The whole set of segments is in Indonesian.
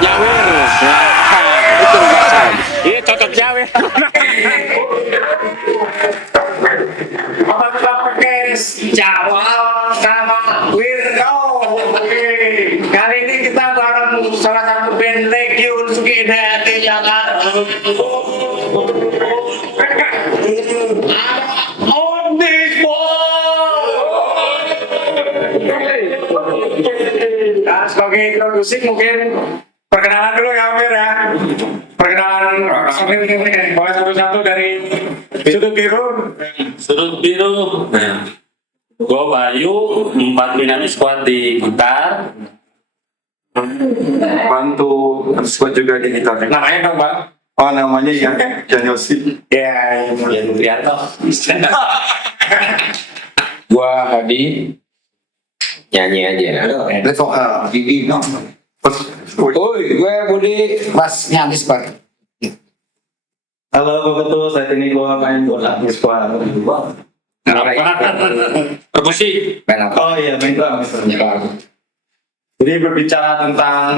nyawer. Itu bahasa. Ini cocok nyawer. Apabila pakai Jawa sama Wirno. Kali ini kita bareng salah satu band Legiun Sukidaya Jakarta. On this Nah, sebagai introduksi mungkin perkenalan dulu ya Amir ya. Perkenalan sambil ini boleh satu-satu dari sudut biru. Sudut biru. Nah, gue Bayu, 4 dinamis squad di gitar. Bantu squad juga di gitar. Namanya dong Bang? Oh namanya Jan Yosi. Ya, Yan Prianto. Gua Hadi nyanyi aja. Let's go. Gigi no. Oi, gue Budi pas nyanyi Bang. Halo, betul. Saat ini gua main bola di squad. Perkusi. Oh iya, main bola. jadi berbicara tentang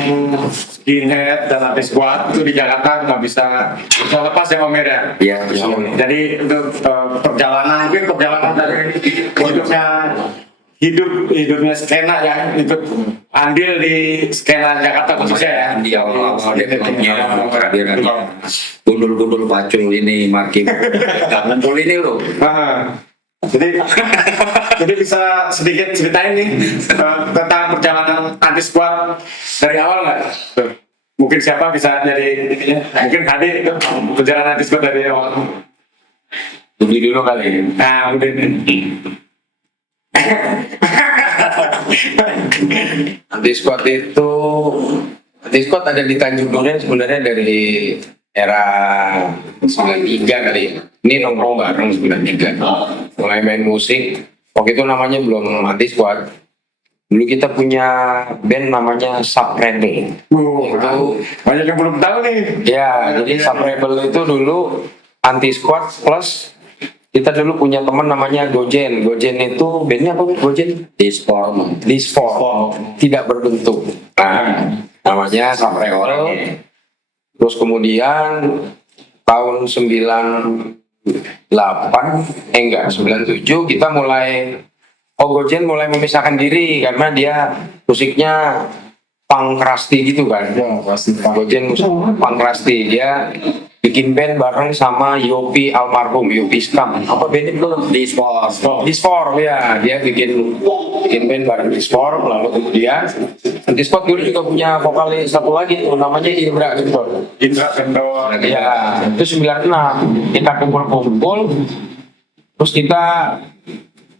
skinhead dan habis squad itu di Jakarta nggak bisa lepas ya Om ya. Iya. Jadi untuk perjalanan dari hidupnya skena ya, ikut andil di skena Jakarta khususnya ya. Di awal-awal developnya kehadirannya gundul-gundul pacul ini makin ngumpul ini loh. Jadi bisa sedikit ceritain nih tentang perjalanan anti squad dari awal nggak? Mungkin siapa bisa jadi ininya? Mungkin Hadi itu perjalanan anti squad dari awal. Budi dulu kali. Nah, udah Anti squad ada di Tanjung Duren sebenarnya dari era 93 kali ya. Ini nongkrong bareng 93. Mulai main musik. Waktu itu namanya belum anti squad. Dulu kita punya band namanya Sub Rebel. itu banyak yang belum tahu nih. Ya, jadi Sub Rebel itu dulu anti squad plus kita dulu punya teman namanya Gojen. Gojen itu bandnya apa? Gojen? Disform. Tidak berbentuk. Nah, namanya Sub Rebel. Terus kemudian tahun 97 kita mulai Gojen mulai memisahkan diri karena dia musiknya punk rusty gitu kan. Gojen musik punk rusty, dia bikin band bareng sama Yopi almarhum Yopi Scam. Apa bandnya itu? Disform ya, dia bikin band bareng Disform. Lalu kemudian Discord dulu juga punya vokalis satu lagi tuh namanya Indra Kendor. Ya, itu 96 kita kumpul-kumpul, terus kita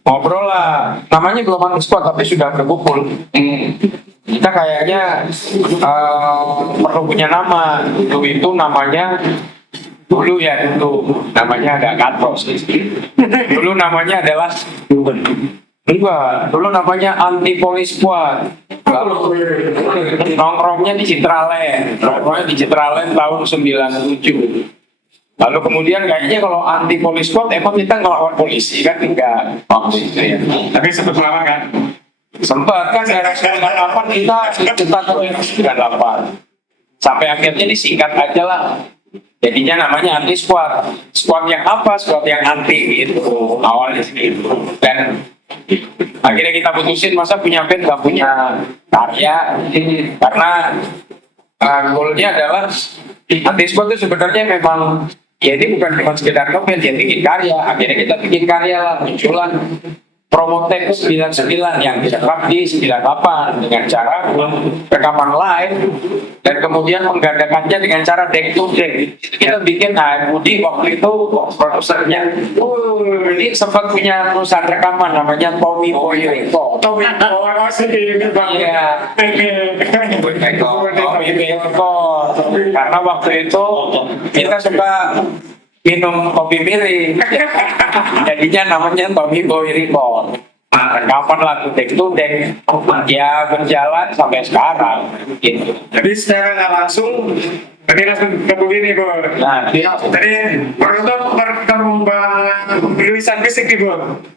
ngobrol lah. Namanya belum anti squad tapi sudah berkumpul. Kita kayaknya perlu punya nama. Itu namanya dulu namanya agak katros. Dulu namanya adalah dulu namanya Anti Police Squad. Lalu nongkrongnya di Citraland tahun 97. Lalu kemudian kayaknya kalau Anti Police Squad emang kita ngelawan polisi kan enggak waktu itu ya. Tapi sempat lama kan? Sempat kan era 98 kita ke era 98. Sampai akhirnya disingkat aja lah. Jadinya namanya Anti Squad. Squad yang apa? Squad yang anti gitu. Awalnya segitu. Dan akhirnya kita putusin masa punya band gak punya karya. Karena goalnya adalah Anti Squad itu sebenarnya memang ya ini bukan cuma sekedar ngeband, ya bikin karya. Akhirnya kita bikin karya lah, munculan Promotek 99 yang diserap di 98 dengan cara rekaman live dan kemudian menggandakannya dengan cara deck to deck. Kita bikin Budi waktu itu produsernya ini sempat punya perusahaan rekaman namanya Tommy Boy Record. Tommy Record. Karena waktu itu kita suka minum kopi miring, jadinya namanya Tommy Boy Record. Kapan lagu Dek itu Dek ya berjalan sampai sekarang gitu. Jadi secara nggak langsung, tadi langsung ke begini, Bu. Nah, dia Tadi menurut rilisan fisik nih, Bu.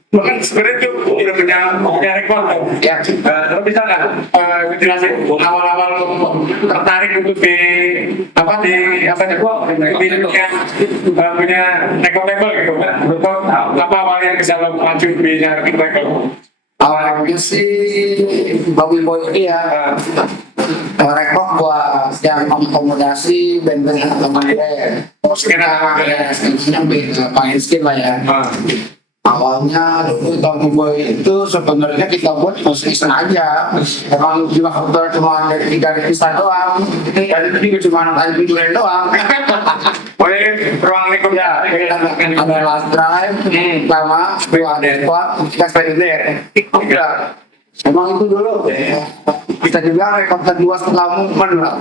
Bahkan sebenarnya itu udah punya rekor, kan? ya Lo bisa nggak ngejelasin awal-awal lo tertarik untuk di apa punya rekor label gitu? Betul. Apa awal yang bisa lo maju di nyari rekor? Awalnya sih Bobby Boy ini ya rekor buat yang mengakomodasi band-band teman band. Skena Yang main skin lah ya. Awalnya dulu Tommy Boy itu sebenarnya kita buat musik iseng aja. Emang juga faktor cuma dari 3 depisan doang. Dan itu juga cuma anak biduran doang. boleh ruang lingkup ya. Ada last drive, sama ada squad, kita spender. Udah. Emang itu dulu. Kita juga rekor kedua setelah movement lah.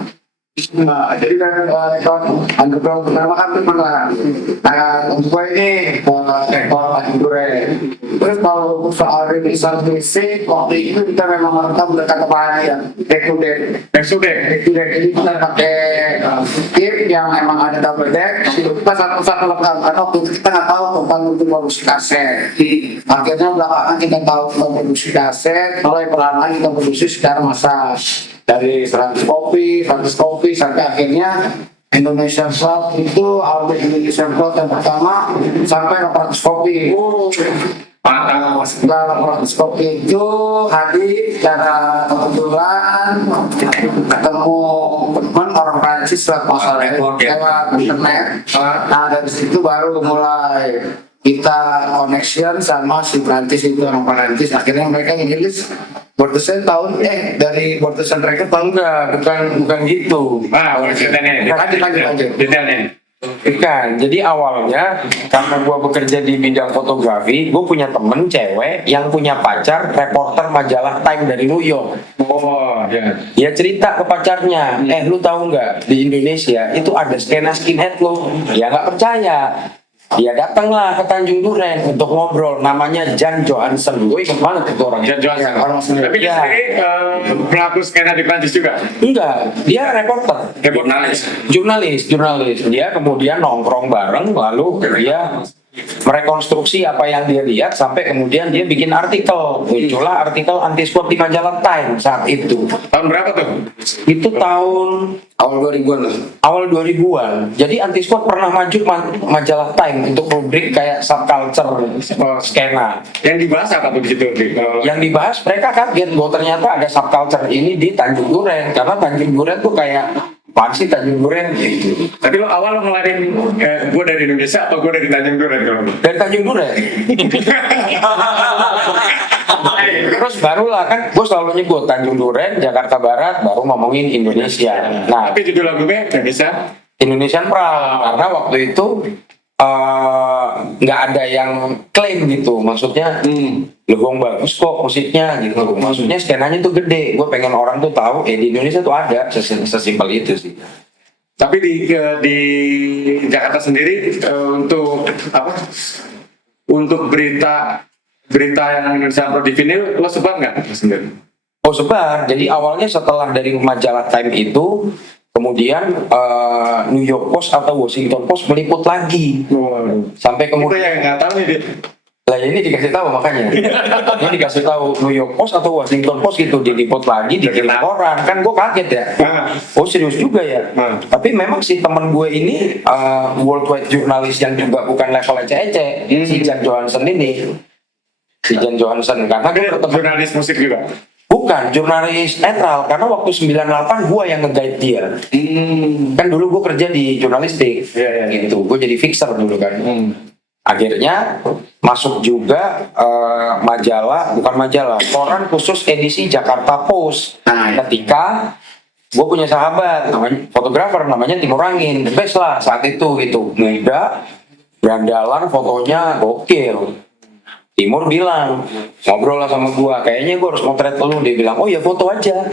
Nah, jadi kan rekor underground pertama kan movement lah. Nah, untuk gue ini rekor underground. Terus kalau soal rilisan fisik, waktu itu kita memang merekam dekat kepala ya. Back to deck. Jadi kita pakai kit yang emang ada double deck. Kita satu-satu lekam karena waktu itu kita nggak tahu tentang untuk produksi kaset. Akhirnya belakangan kita tahu tentang produksi kaset. Kalau yang perlahan kita produksi secara massal dari 100 kopi sampai akhirnya Indonesian Cloud itu album Indonesian Cloud yang pertama sampai 800 kopi. Setelah 800 kopi itu Hadi secara kebetulan ketemu teman orang Prancis lewat masalah lewat internet. Nah dari situ baru mulai kita connection sama si Prancis itu orang Prancis. Akhirnya mereka ngiris Bortusen tahun dari Bortusen Record tahun bukan gitu. Boleh ceritanya. lanjut. Detailnya. Bukan, jadi awalnya karena gue bekerja di bidang fotografi, gue punya temen cewek yang punya pacar reporter majalah Time dari New York. Oh, ya. Dia cerita ke pacarnya, lu tahu nggak di Indonesia itu ada skena skinhead lo? Ya nggak percaya. Dia datanglah ke Tanjung Duren untuk ngobrol. Namanya Jan Johansson. Gue ingat banget itu orangnya. Jan Johansson. Orang sendiri. Tapi dia Ya. sendiri pelaku skena di Prancis juga. Enggak, dia reporter. Jurnalis. Dia kemudian nongkrong bareng, lalu dia merekonstruksi apa yang dia lihat sampai kemudian dia bikin artikel. Muncullah artikel anti squad di majalah Time saat itu. Tahun berapa tuh? Itu tahun Awal 2000-an lah. awal 2000-an. Jadi anti squad pernah maju majalah Time untuk rubrik kayak subculture skena. Yang dibahas apa tuh di situ? Yang dibahas mereka kaget bahwa ternyata ada subculture ini di Tanjung Duren karena Tanjung Duren tuh kayak apaan sih Tanjung Duren gitu. Tapi lo awal lo ngelarin gue dari Indonesia atau gue dari Tanjung Duren kalau lo? Dari Tanjung Duren. Terus barulah kan gue selalu nyebut Tanjung Duren, Jakarta Barat, baru ngomongin Indonesia. Nah, Tapi judul lagunya Indonesia. Indonesian Proud karena waktu itu nggak ada yang klaim gitu, maksudnya Legong bagus kok musiknya gitu, maksudnya skenanya tuh gede, gue pengen orang tuh tahu di Indonesia tuh ada, sesimpel itu sih. Tapi di Jakarta sendiri untuk apa? Untuk berita yang Indonesia Pro di vinyl lo sebar nggak sendiri? Oh sebar, jadi awalnya setelah dari majalah Time itu kemudian New York Post atau Washington Post meliput lagi sampai Itu kemudian yang nggak tahu nih. Dit. lah ini dikasih tahu makanya ini dikasih tahu New York Post atau Washington Post gitu diliput lagi dikirim koran kan gue kaget ya. Oh serius juga ya. Tapi memang si teman gue ini worldwide jurnalis yang juga bukan level ece-ece si Jan Johansson ini. Si Jan Johansson karena gue Dia jurnalis musik juga. bukan jurnalis netral karena waktu 98 gue yang nge-guide dia. Kan dulu gue kerja di jurnalistik gitu. Gue jadi fixer dulu kan. Akhirnya masuk juga koran khusus edisi Jakarta Post. Ketika gue punya sahabat namanya fotografer namanya Timur Angin, the best lah saat itu gitu, muda, berandalan, fotonya gokil. Timur bilang ngobrol lah sama gue, kayaknya gue harus motret lu. Dia bilang oh ya foto aja,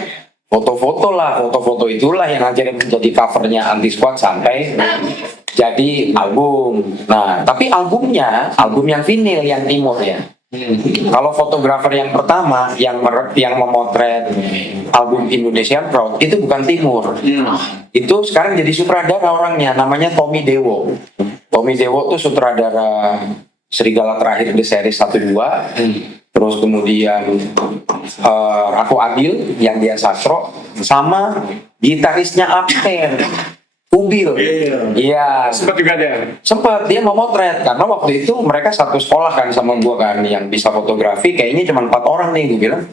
foto-foto itulah yang akhirnya menjadi covernya Anti Squad sampai jadi album. Nah tapi album yang vinyl yang Timur ya, Kalau fotografer yang pertama yang memotret album Indonesian Proud itu bukan Timur. Itu sekarang jadi sutradara orangnya, namanya Tommy Dewo. Tommy Dewo tuh sutradara Serigala Terakhir The Series 1-2. Terus kemudian Ratu Adil yang dia Sastro, sama gitarisnya Upstairs, Ubil. Iya, Sempat juga dia. sempat dia mau motret karena waktu itu mereka satu sekolah kan sama gua kan yang bisa fotografi, kayaknya cuma 4 orang nih. Gue bilang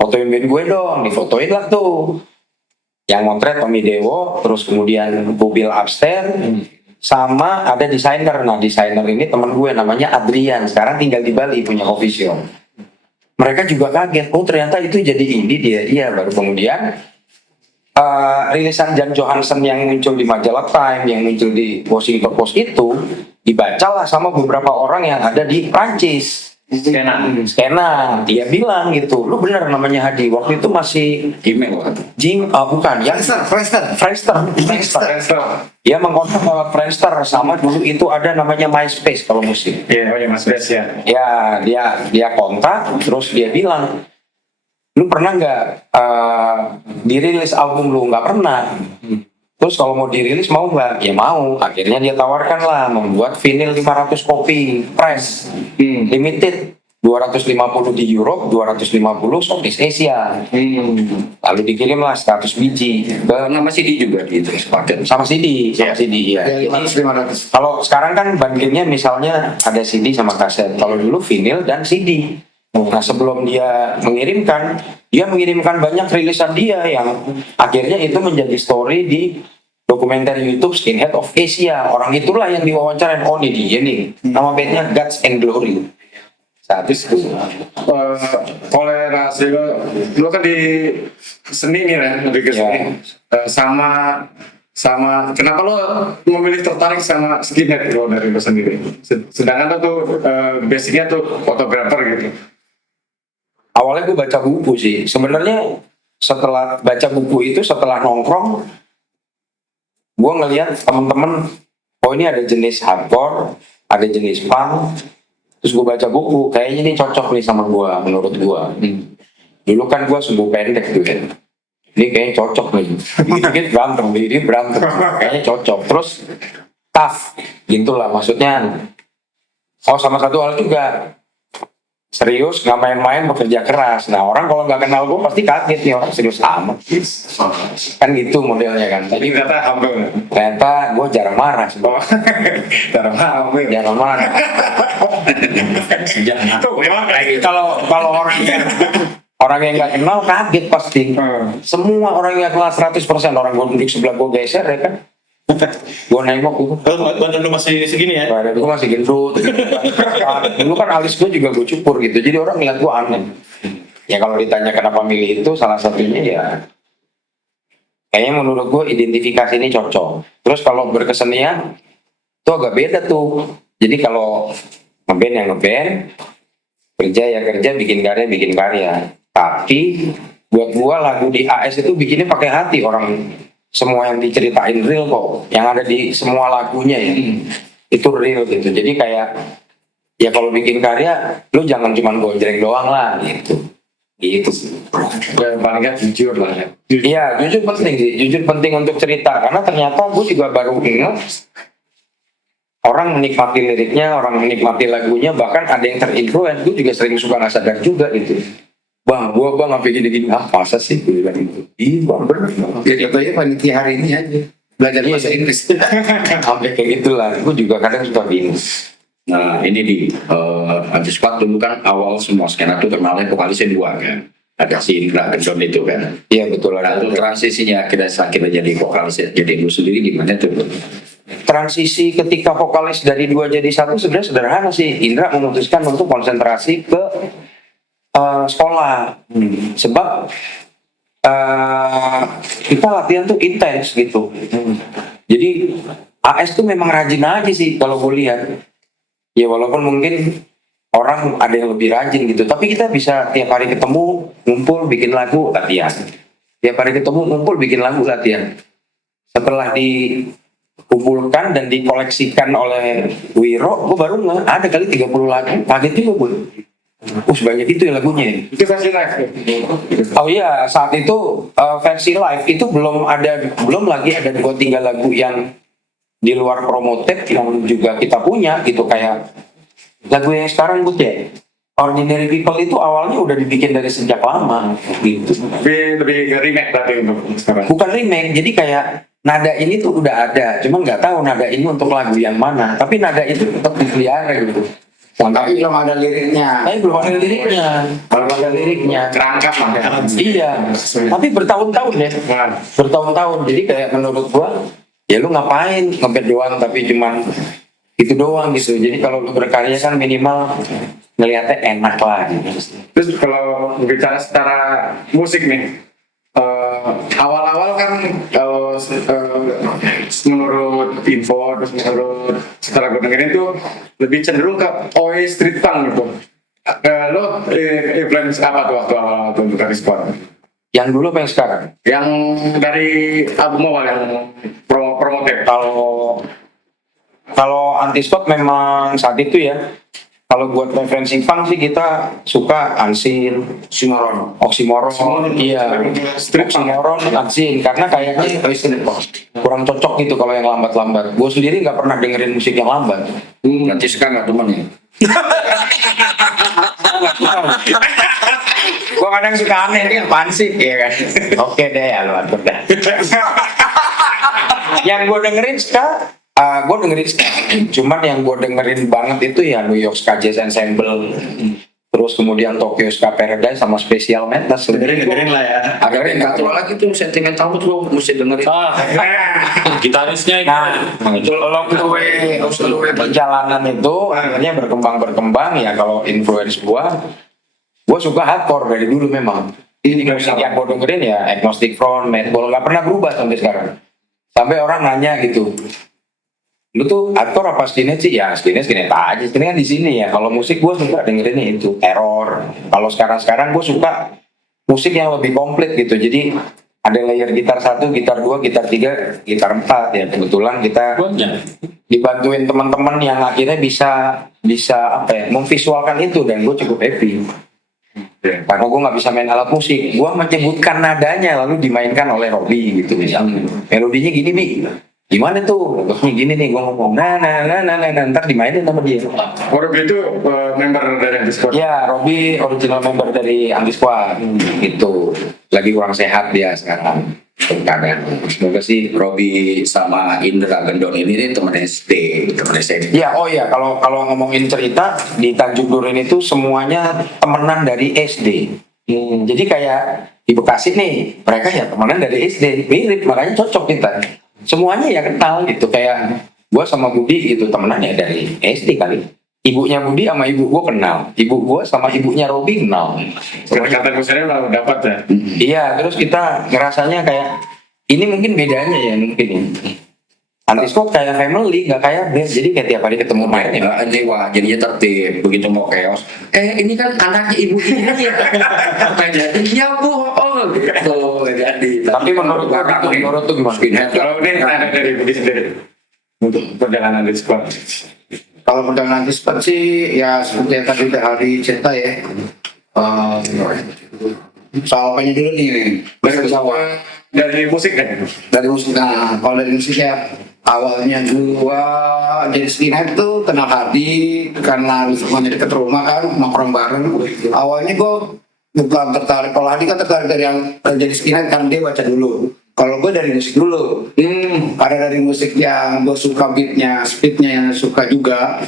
fotoin band gue dong, difotoin lah tuh. Yang motret Tommy Dewo, terus kemudian Ubil Upstairs, sama ada desainer. Nah desainer ini teman gue namanya Adrian, sekarang tinggal di Bali, punya coffee shop. Mereka juga kaget, oh ternyata itu jadi indie dia. Iya, baru kemudian rilisan Jan Johansson yang muncul di majalah Time, yang muncul di Washington Post itu dibacalah sama beberapa orang yang ada di Prancis. Skena, dia bilang gitu, lu bener namanya Hadi. Waktu itu masih bukan, yang Friendster. Dia mengkontak lewat Friendster, sama dulu itu ada namanya MySpace kalau musik. Iya, Mas Bes ya. Ya, dia kontak, terus dia bilang, lu pernah nggak dirilis album lu? Nggak pernah. Terus kalau mau dirilis mau nggak? Ya mau. Akhirnya dia tawarkan lah membuat vinyl 500 kopi press limited, 250 di Europe, 250 Southeast Asia. Lalu dikirimlah 100 biji ke Nama CD juga gitu paket. sama CD ya. Ya, 500. Kalau sekarang kan bandingnya misalnya ada CD sama kaset. Kalau dulu vinyl dan CD. Nah sebelum dia mengirimkan banyak rilisan dia yang akhirnya itu menjadi story di dokumenter YouTube Skinhead of Asia. Orang itulah yang diwawancarain, oh ini dia nih. Nama bandnya Guts and Glory. Saat itu Toleransi lo kan di seni nih kan, lebih ke seni. Sama kenapa lo memilih tertarik sama skinhead lo dari lo sendiri? Sedangkan lo tuh basicnya tuh fotografer gitu. awalnya gue baca buku sih. Sebenarnya setelah baca buku itu, setelah nongkrong, gue ngeliat temen-temen, oh ini ada jenis hardcore, ada jenis punk. Terus gue baca buku, kayaknya ini cocok nih sama gue, menurut gue. Dulu kan gue sumbu pendek tuh kan. Ini kayaknya cocok nih. Dikit berantem, kayaknya cocok. Terus tough, gitulah maksudnya. Oh sama satu hal juga, serius, nggak main-main, bekerja keras. Nah orang kalau nggak kenal gue pasti kaget nih, orang serius amat. Kan gitu modelnya kan. Tapi ternyata humble. Ternyata gue jarang marah sih. Jarang humble. Jarang marah. Tuh memang kayak gitu. Kalau orang yang nggak kenal kaget pasti. Semua orang yang kenal 100%, orang gue duduk sebelah gue geser ya kan. Gue nengok itu. Badan lu masih segini ya? Badan gue masih gendut. Dulu kan alis gue juga gue cukur gitu. Jadi orang ngeliat gue aneh. Ya kalau ditanya kenapa milih itu, salah satunya ya kayaknya menurut gue identifikasi ini cocok. Terus kalau berkesenian itu agak beda tuh. Jadi kalau ngeband ya ngeband, kerja ya kerja, bikin karya. Tapi buat gue lagu di AS itu bikinnya pakai hati. Orang semua yang diceritain real kok, yang ada di semua lagunya ya itu real gitu. Jadi kayak ya kalau bikin karya lu jangan cuma gonjreng doang lah gitu sih. Paling nggak jujur lah ya. Iya, jujur penting sih, jujur penting untuk cerita, karena ternyata gue juga baru ingat orang menikmati liriknya, orang menikmati lagunya, bahkan ada yang terinfluence. Gue juga sering suka nggak sadar juga gitu. Bang, gue nggak gini-gini, masa sih gue bilang gitu. Iya bang, bener. Ya contohnya panitia hari ini aja belajar bahasa Inggris. Sampai kayak gitulah, gue juga kadang suka bingung. Nah ini di Antisquad dulu kan awal semua skena tuh terkenalnya vokalisnya 2 kan. Ada si Indra John itu kan. Iya betul Nah lah. itu transisinya kita jadi vokalis jadi lu sendiri gimana tuh? Transisi ketika vokalis dari 2 jadi 1 sebenarnya sederhana sih. Indra memutuskan untuk konsentrasi ke sekolah. Sebab kita latihan tuh intens gitu. Jadi AS tuh memang rajin aja sih kalau gue lihat. Ya walaupun mungkin orang ada yang lebih rajin gitu, tapi kita bisa tiap hari ketemu, ngumpul, bikin lagu, latihan. Tiap hari ketemu, ngumpul, bikin lagu, latihan. Setelah dikumpulkan dan dikoleksikan oleh Wiro, gue baru nggak ada kali 30 lagu. Kaget juga gue. Sebanyak itu ya lagunya. Itu versi live. Oh iya, saat itu versi live itu belum lagi ada 2-3 lagu yang di luar promoted yang juga kita punya gitu, kayak lagu yang sekarang ya. Ordinary People itu awalnya udah dibikin dari sejak lama gitu. Lebih ke remake berarti untuk sekarang. Bukan remake, jadi kayak nada ini tuh udah ada, cuman nggak tahu nada ini untuk lagu yang mana. Tapi nada itu tetap dipelihara gitu. Tapi belum ada liriknya. Tapi belum ada liriknya. Belum ada liriknya. Kerangkap lah. Iya. Tapi bertahun-tahun ya. Bertahun-tahun. Jadi kayak menurut gua, ya lu ngapain ngeband doang tapi cuman itu doang gitu. Jadi kalau lu berkarya kan minimal ngeliatnya enak lah gitu. Terus kalau bicara secara musik nih, awal-awal kan kalau menurut info, terus menurut setelah gue dengerin tuh lebih cenderung ke OE street punk gitu. Lo influence apa tuh waktu awal tuh untuk dari Squad? Yang dulu apa yang sekarang? Yang dari album awal yang promoted. Kalau Anti-Spot memang saat itu ya. Kalau buat referensi punk sih kita suka Unseen, Oxymoron, iya, Oxymoron, Unseen, karena kayaknya kurang cocok gitu kalau yang lambat-lambat. Gue sendiri nggak pernah dengerin musik yang lambat. Nanti sekarang nggak temen ya. Gue kadang suka aneh, ini apaan sih, ya kan? Oke deh, ya lu atur dah. Yang gue dengerin gue dengerin ska. Cuman yang gue dengerin banget itu ya New York Ska Jazz Ensemble, terus kemudian Tokyo Ska Paradise sama Special Matters. Dengerin lah ya. Ada yang nggak tua lagi tuh sentimental tuh lo mesti dengerin. Gitarisnya Nah, long the way perjalanan itu akhirnya berkembang ya. Kalau influence gue suka hardcore dari dulu memang. Ini musik yang gue dengerin ya Agnostic Front, Madball, nggak pernah berubah sampai sekarang. Sampai orang nanya gitu, lu tuh hardcore apa skinhead sih? Ya skinhead aja, skinhead kan di sini ya. Kalau musik gue suka dengerinnya itu Terror. Kalau sekarang gue suka musik yang lebih komplit gitu. Jadi ada layer gitar 1, gitar 2, gitar 3, gitar 4 ya. Kebetulan kita dibantuin teman-teman yang akhirnya bisa apa ya, memvisualkan itu, dan gue cukup happy. Karena gue nggak bisa main alat musik, gue menyebutkan nadanya lalu dimainkan oleh Robby gitu misalnya. Melodinya gini Bi, gimana tuh? Terusnya gini nih, gue ngomong nah, ntar dimainin sama dia. Robby itu member dari Anti-Squad. Ya, Robby original member dari Anti-Squad gitu. Lagi kurang sehat dia sekarang. Semoga sih. Robby sama Indra Gendon ini teman SD. Ya, oh ya, kalau ngomongin cerita di Tanjung Duren itu semuanya temenan dari SD. Jadi kayak di Bekasi nih, mereka ya temenan dari SD, mirip, makanya cocok kita. Semuanya ya kenal gitu, kayak gue sama Budi itu temenannya dari SD kali. Ibunya Budi sama ibu gue kenal, ibu gue sama ibunya Robby kenal. Kedekatan musiknya udah dapat ya. Iya, terus kita ngerasanya kayak ini mungkin bedanya ya mungkin ya. Anti-Squad kayak family, nggak kayak band, jadi kayak tiap hari ketemu main ya. Ini wah jadinya tertib, begitu mau chaos. Ini kan anaknya ibu ini ya. Jadi iya bu, gitu jadi. Tapi menurut tuh gimana? Kalau ini ada dari Budi sendiri untuk perjalanan Anti-Squad. Kalau perjalanan Anti-Squad sih ya seperti yang tadi hari cerita ya. Soal apanya dulu nih? Dari musik kan? Dari musik. Nah, kalau dari musik ya awalnya gua jadi skinhead tuh kenal Hadi karena lingkungannya dekat rumah kan, nongkrong bareng. Awalnya gua bukan tertarik, kalau Hadi kan tertarik dari yang jadi skinhead karena dia baca dulu. Kalau gue dari musik dulu, karena dari musik yang gue suka beatnya, speednya yang suka juga.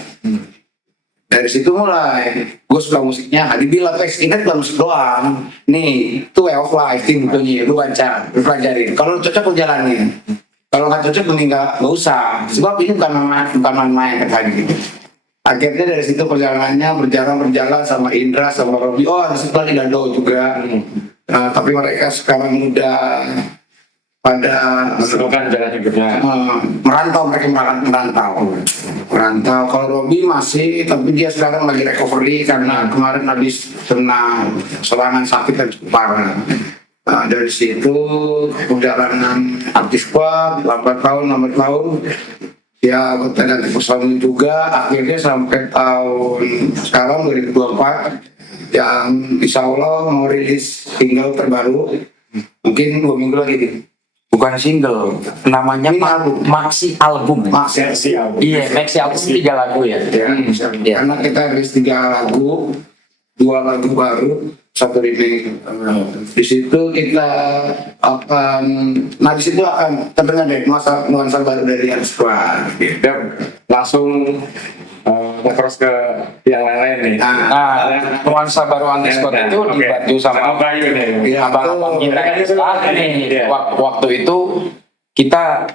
Dari situ mulai gue suka musiknya. Hadi bilang, skinhead bukan musik doang. Nih, itu way of life, bukunya. Lu baca, lu pelajarin. Kalau cocok lu jalanin. Kalau nggak cocok mending nggak usah. Sebab ini bukan main-main kayak gitu. Akhirnya dari situ perjalanannya berjalan sama Indra, sama Robby. Oh, ada setelah di Dado juga. Tapi mereka sekarang udah pada Menemukan jalan hidupnya. merantau. Kalau Robby masih, tapi dia sekarang lagi recovery karena kemarin habis kena serangan sakit dan cukup parah. Dari situ perjalanan Anti-Squad lambat tahun ya anggota dan personil juga, akhirnya sampai tahun sekarang 2024 yang insya Allah mau rilis single terbaru mungkin 2 minggu lagi nih. Bukan single, namanya Ini album. maxi album. Maxi album. Iya, maxi album 3 lagu ya. Ya, Iya. karena kita rilis 3 lagu, 2 lagu baru, 1 remake. Di situ kita akan, nah di situ akan terdengar deh nuansa baru dari yang Squad. Dan langsung terus ke yang lain-lain nih. Nah, nuansa baru Anti Squad itu Oke. dibantu sama Bayu nih. Iya, abang-abang betul. kita yang sekarang nih. Iya. Waktu itu kita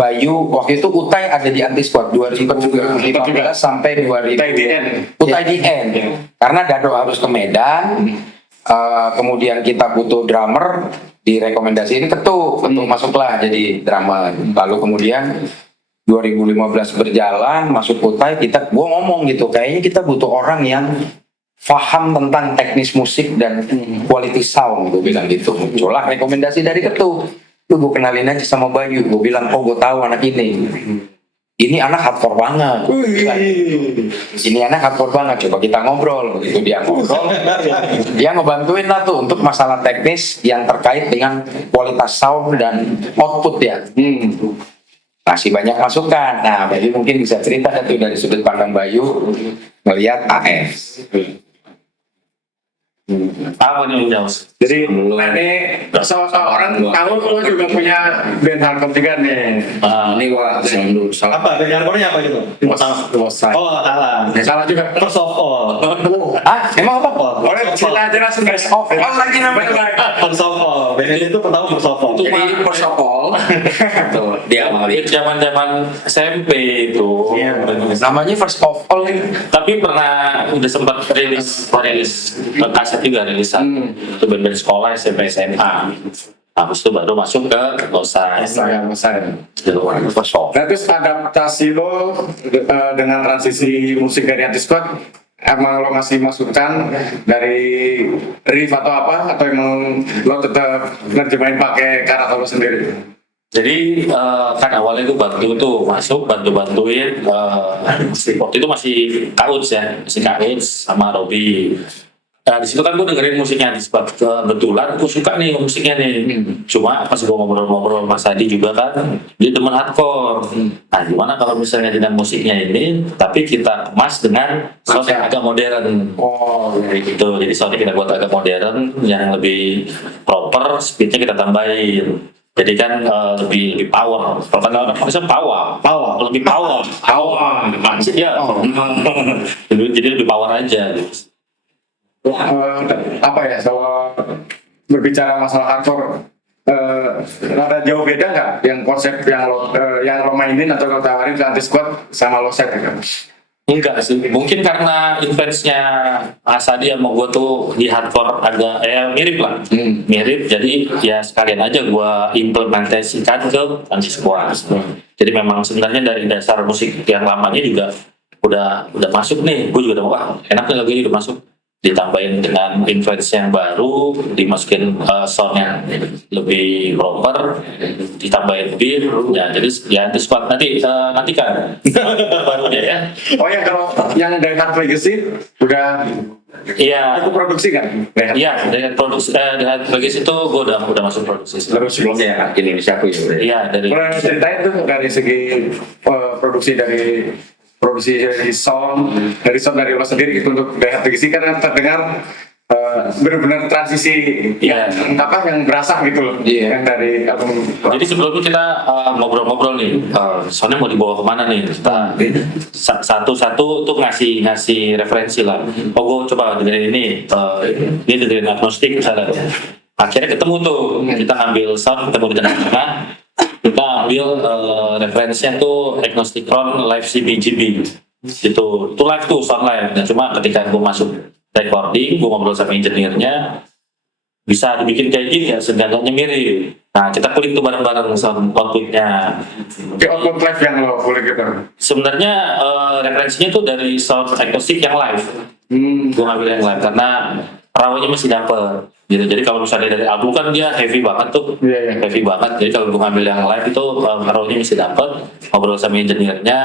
Bayu, waktu itu Utai ada di Anti Squad 2015 sampai 2000. Utai di end. Utai di end. Karena Dado harus ke Medan, kemudian kita butuh drummer, direkomendasiin Ketu masuklah jadi drummer. Lalu kemudian 2015 berjalan, masuk Utai, gua ngomong gitu, kayaknya kita butuh orang yang paham tentang teknis musik dan quality sound, gue bilang gitu. Muncullah rekomendasi dari Ketu. Tuh gue kenalin aja sama Bayu, gue bilang, oh gue tahu anak ini. Ini anak hardcore banget. Ini anak hardcore banget, coba kita ngobrol. Begitu dia ngobrol, dia ngebantuin lah tuh untuk masalah teknis yang terkait dengan kualitas sound dan output ya. Masih banyak masukan. Nah, Bayu mungkin bisa cerita tuh dari sudut pandang Bayu melihat AS. Apa nih jauh? Jadi ini seorang tahu lo juga punya band hardcore juga nih. Ini gua selalu salah. Apa? Dan hardcore-nya apa gitu? Bosai. Oh, salah. Salah juga. First of all. Ah, emang apa? Orang cerita jelasin guys. Oh, lagi namanya. First of all. Band itu pertama first of all. Jadi first of all, tuh dia awali. Zaman SMP itu. Namanya First of All nih. Tapi pernah udah sempat rilis kaset juga rilisan. Itu band-band sekolah SMP SMA. Habis itu baru masuk ke Losa. Bosai. First of All. Nah, terus adaptasi lo dengan transisi musik dari Anti Squad, emang lo ngasih masukan dari riff atau apa, atau emang lo tetap nerjemahin pakai karakter lo sendiri? Jadi kan awalnya gue bantuin waktu itu masih Kauts ya, masih Kauts sama Robby. Nah, di situ kan gue dengerin musiknya di spot. Kebetulan gue suka nih musiknya nih. Cuma pas gue ngobrol-ngobrol sama Mas Adi juga kan, dia temen hardcore. Nah, gimana kalau misalnya dengan musiknya ini, tapi kita kemas dengan sound yang agak modern. Gitu. Jadi soundnya kita buat agak modern, yang lebih proper, speednya kita tambahin. Jadi kan lebih power. Kalau kan orang bisa power, lebih power. Ya. Jadi lebih power aja. Gitu. Apa ya, kalau berbicara masalah hardcore, ada jauh beda nggak yang konsep yang lo mainin atau lo tawarin ke Anti Squad sama lo set gitu? Enggak sih, mungkin karena influence-nya Asadi sama gue tuh di hardcore agak mirip lah, mirip. Jadi ya sekalian aja gue implementasikan ke Anti Squad. Jadi memang sebenarnya dari dasar musik yang lamanya juga udah masuk nih. Gue juga udah wah enak nih lagu ini udah masuk. Ditambahin dengan influence yang baru, dimasukin sound yang lebih proper, ditambahin beat, ya jadi ya Anti Squad nantikan baru dia ya. Oh ya, kalau yang dari Hard Legacy udah Iya, aku produksi kan? iya dari produksi dari Legacy itu gue udah masuk produksi. Terus Sebelum dia Indonesia aku ya. Iya dari boleh ceritain tuh dari segi produksi dari sound dari lo sendiri gitu untuk dari Hard Legacy kan terdengar benar-benar transisi Iya. yang berasa gitu loh, yang dari album. Jadi sebelumnya kita ngobrol-ngobrol nih, soalnya mau dibawa kemana nih? Kita satu-satu tuh ngasih referensi lah. Oh, gue coba dengerin ini dengerin agnostik misalnya. Akhirnya ketemu tuh, kita ambil sound, ketemu di tengah-tengah, kita ambil referensinya tuh Agnostic Ron Live CBGB. Itu live tuh, sound live. Nah, cuma ketika gue masuk recording, gue ngobrol sama engineer-nya, bisa dibikin kayak gini ya, seenggaknya mirip. Nah, kita kulik tuh bareng-bareng sound output-nya. Di output live yang lo boleh gitu. Sebenarnya referensinya tuh dari sound akustik yang live. Gue ngambil yang live karena rawanya masih dapet. Gitu. Jadi kalau misalnya dari album kan dia heavy banget tuh, heavy banget. Jadi kalau gue ngambil yang live itu rawanya masih dapet. Ngobrol sama engineer-nya,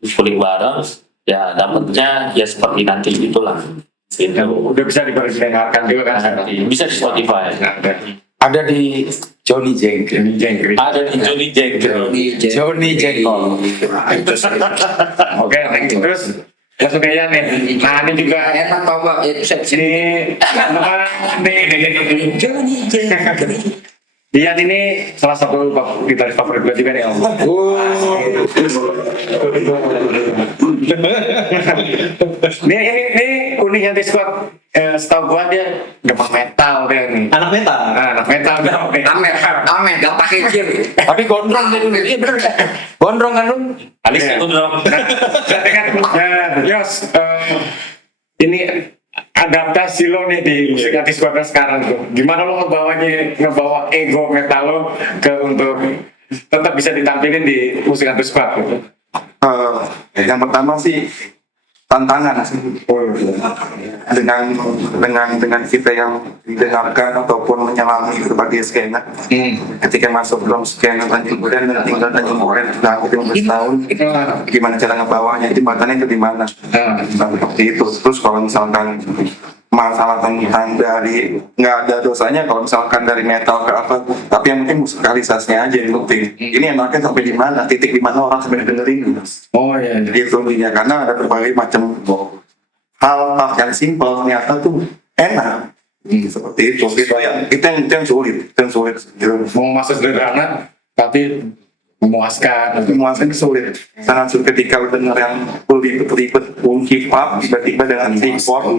kulik bareng, ya dapetnya ya seperti nanti gitulah. Gitu. Udah bisa diperdengarkan juga kan? Bisa di Spotify. Ada di Johnny Jengkel. Ada di Johnny Jengkel. Johnny Jengkol. Oke, terus langsung ke Ian nih. Nah ini juga Enak bawa itu ini Ian ini salah satu gitaris favorit gue juga nih Om. Ini uniknya di squad. Setahu gua dia demam metal dia nih. Anak metal. Anak metal dia. Amet, gak pakai gear. Tapi gondrong dia dulu. Iya bener. Gondrong kan lu? Alex Iya. itu dong. Jadi kan, Yos, ini adaptasi lo nih di musik artis squad sekarang tuh. Gimana lo ngebawa ego metal lo untuk tetap bisa ditampilin di musik artis squad gitu? Yang pertama sih tantangan sih. dengan kita yang didengarkan ataupun menyelami berbagai skena. Ketika masuk dalam skena Tanjung Duren dan tinggal Tanjung Duren sudah 15 tahun, gimana cara ngebawanya, jembatannya itu di mana? Seperti itu. Terus kalau misalkan masalah tentang dari nggak ada dosanya kalau misalkan dari metal ke apa, tapi yang penting musikalisasinya aja yang penting. Ini enaknya sampai di mana, titik di mana orang sampai dengerin. Oh iya. Gitu intinya, karena ada berbagai macam hal yang simpel ternyata tuh enak. Seperti itu. Itu yang sulit, gitu. Mau masuk sederhana tapi memuaskan. Memuaskan itu sulit, sangat sulit ketika lu denger yang ribet-ribet hip hop tiba-tiba dengan keyboard.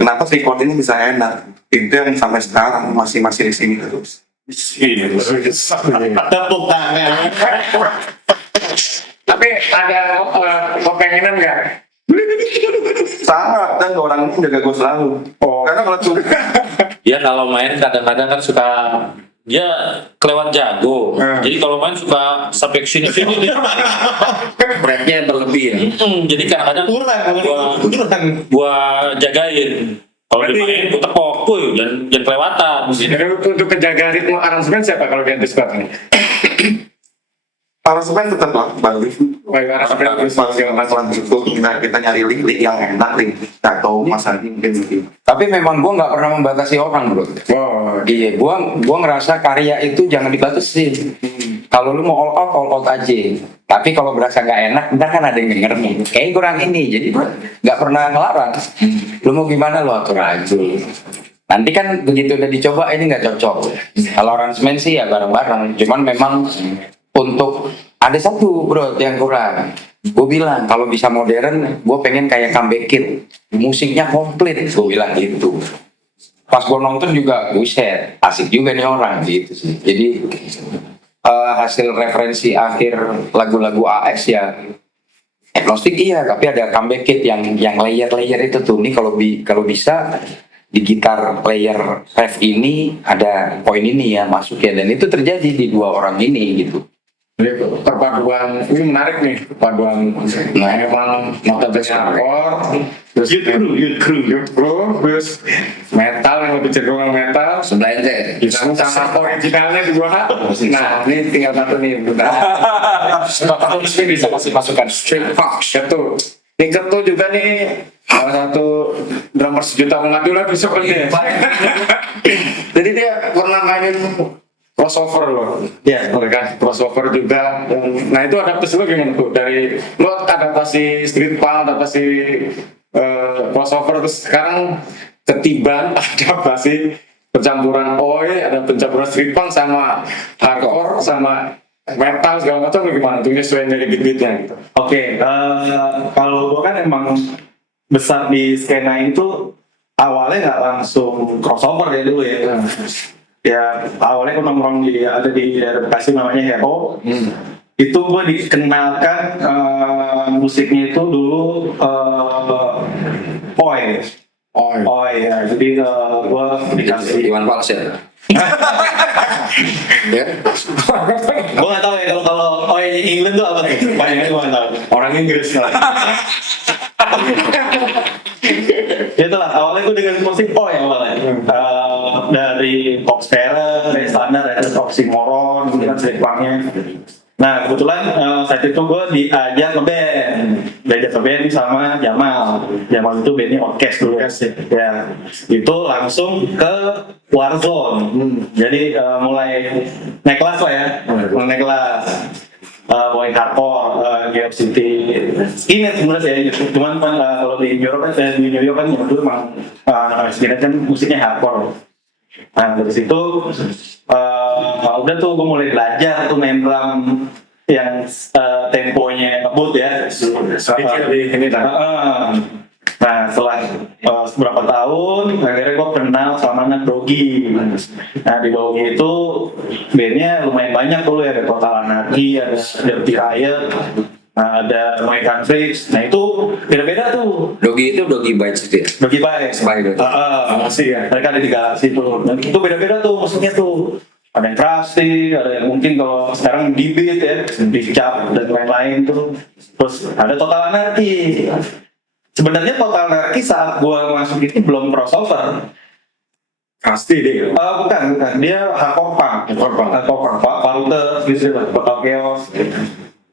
Kenapa keyboard ini bisa enak? Itu yang sampai sekarang masih di sini terus. Tepuk tangan. Tapi ada kepengenan nggak? Sangat, dan orang ini jaga gue selalu. Karena kalau sulit Dia kalau main kadang-kadang kan suka dia kelewat jago. Jadi kalau main suka sampai sini dia. Beratnya berlebih ya. Jadi kadang-kadang gua jagain. Kalau dia main gua tepok, jangan kelewatan. Jadi untuk menjaga ritme aransemen siapa kalau di anti squad nih? aransemen tetap lah balik. Baik, aransemen terus Masalah itu kita nyari link yang enak, link atau masalah mungkin. Tapi memang gue nggak pernah membatasi orang bro. Iya, gua ngerasa karya itu jangan dibatasi. Kalau lu mau all out aja. Tapi kalau berasa nggak enak, ntar kan ada yang denger nih. Kayaknya kurang ini, jadi gua nggak pernah ngelarang. Lu mau gimana lu atur aja. Nanti kan begitu udah dicoba ini nggak cocok. Kalau aransemen sih ya bareng-bareng. Cuman memang untuk ada satu bro yang kurang. Gue bilang kalau bisa modern, gue pengen kayak Comeback Kid. Musiknya komplit, gue bilang gitu. Pas gue nonton juga, buset, asik juga nih orang gitu sih. Jadi hasil referensi akhir lagu-lagu AS ya agnostik iya, tapi ada Comeback Kid yang layer-layer itu tuh. Nih kalau bisa di gitar player ref ini ada poin ini ya masuk ya, dan itu terjadi di dua orang ini gitu. perpaduan ini menarik nih, perpaduan emang nota hardcore terus youth crew terus metal yang lebih cenderung metal Sebelah ente. sama originalnya juga. Nah ini tinggal satu nih Bapak ini bisa kasih masukan. Street Fox itu yang ketu juga nih salah satu drummer sejuta mengadu lagu sebenarnya. Jadi dia pernah mainin crossover loh. Iya, Mereka crossover juga. Nah itu adaptasi lo gimana tuh? Dari lo adaptasi street punk, adaptasi crossover, terus sekarang ketiban adaptasi pencampuran oi, ada pencampuran street punk sama hardcore sama metal segala macam, gimana tuh nyesuaiin dari beat-beatnya gitu? Oke, kalau gue kan emang besar di skena itu awalnya nggak langsung crossover ya dulu ya. Ya awalnya gue nongkrong ada di daerah Bekasi namanya Hero. Itu gue dikenalkan musiknya itu dulu Oi ya. Jadi gue dikasih. Iwan Fals ya. Gue nggak tahu ya kalau Oi di England tuh apa tuh? Banyak gue nggak tahu. Orang Inggris lah. Itulah awalnya gue dengan musik Oi awalnya. Dari Foxfera, dari standar, ada Oxymoron, gitu kan street punknya. Nah kebetulan saat itu gue diajak ngeband belajar ke band sama Jamal itu bandnya orkes dulu ya itu langsung ke Warzone. Jadi mulai naik kelas lah ya, mulai naik kelas. Mulai hardcore, New York City, skinhead sebenarnya ya. Cuman kan kalau di New York kan, dulu emang skinhead kan musiknya hardcore. Nah dari situ udah tuh gue mulai belajar tuh main drum yang temponya ngebut ya. Nah setelah beberapa tahun akhirnya gue kenal sama anak Dogi. Nah di Dogi itu bandnya lumayan banyak dulu ya, ada Total Anarchy, ada Dirty Riot, nah, ada American Freaks. Nah itu beda-beda tuh. Dogi itu Dogi Bites itu ya? Dogi Bites. Galaxy ya. Mereka ada di Galaxy tuh. Dan itu beda-beda tuh musiknya tuh. Ada yang Krusty, ada yang mungkin kalau sekarang di beat ya, dicap dan lain-lain tuh. Terus ada Total Anarchy. Sebenarnya Total Anarchy saat gua masuk itu belum crossover. Pasti deh. Bukan. Dia hardcore punk. Paruter, gitu, Total Chaos.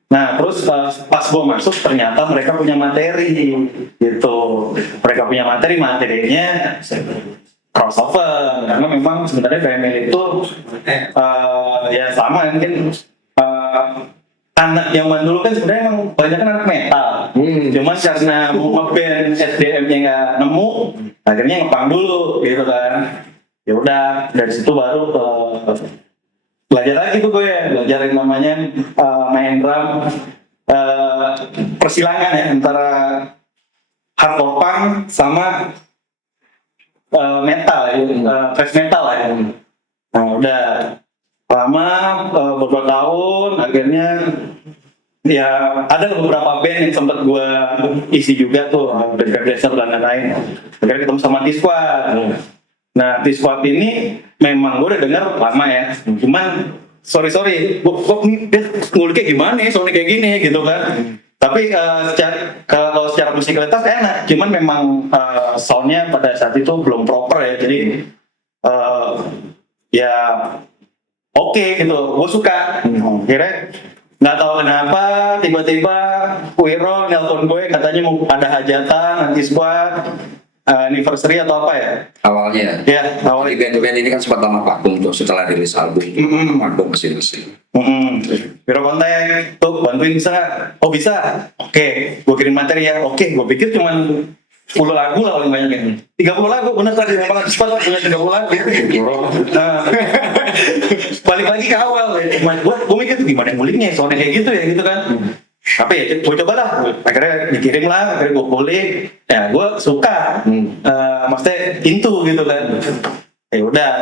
Nah, terus pas gua masuk ternyata mereka punya materi, gitu. Mereka punya materinya crossover. Karena memang sebenarnya BML itu ya sama mungkin anak zaman dulu kan sebenarnya emang banyak kan anak metal. Cuman karena mau ngeband SDM-nya nggak nemu, akhirnya ngepang dulu gitu kan. Ya udah dari situ baru belajar lagi tuh gue ya, belajar yang namanya main drum, persilangan ya antara hardcore punk sama metal ya, thrash metal ya. Nah udah lama beberapa tahun akhirnya ya ada beberapa band yang sempat gue isi juga tuh, Band Desert dan lain-lain. Akhirnya ketemu sama T-Squad. Nah T-Squad ini memang gue udah dengar lama ya, cuman sorry gue nguliknya gimana ya soalnya kayak gini gitu kan. Tapi kalau secara musikalitas enak, cuman memang soundnya pada saat itu belum proper ya, jadi ya oke gitu, gue suka. Akhirnya nggak tahu kenapa tiba-tiba Wiro nelpon gue katanya mau ada hajatan nanti Squad anniversary atau apa ya? Awalnya. Ya Jadi awalnya. band-band ini kan sempat lama vakum tuh setelah rilis album. Vakum masing-masing. Wiro kontak, tuh bantuin bisa nggak? Oh bisa. Oke, gue kirim materi ya. Oke, gue pikir cuman 10 lagu lah paling banyak ini. 30 lagu, bener tadi memang cepat punya 30 lagu. Nah, balik lagi ke awal ya. Gue mikir tuh gimana nguliknya, soalnya kayak gitu ya gitu kan. Tapi ya gue coba lah, akhirnya dikirim lah, akhirnya gue kulik. Ya gue suka, maksudnya into gitu kan. Ya udah,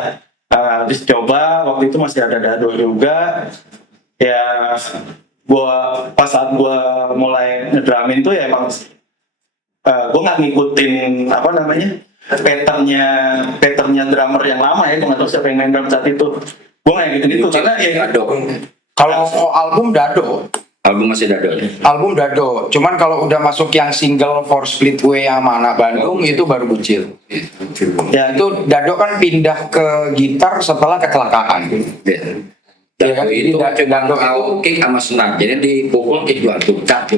terus coba waktu itu masih ada Dado juga. Ya, pas saat gue mulai ngedramin tuh ya emang gue nggak ngikutin apa namanya patternnya drummer yang lama ya, gue nggak tahu siapa yang main drum saat itu. Gue nggak ngikutin itu karena ya Dado. Kalau album Dado, Album masih Dado. album Dado. Cuman kalau udah masuk yang single for Splitway yang mana Bandung itu baru Bucil. Ya itu Dado kan pindah ke gitar setelah kecelakaan. Dado kan? itu Dado cuma itu- tahu kick sama senang. Jadi dipukul kick dua dukat.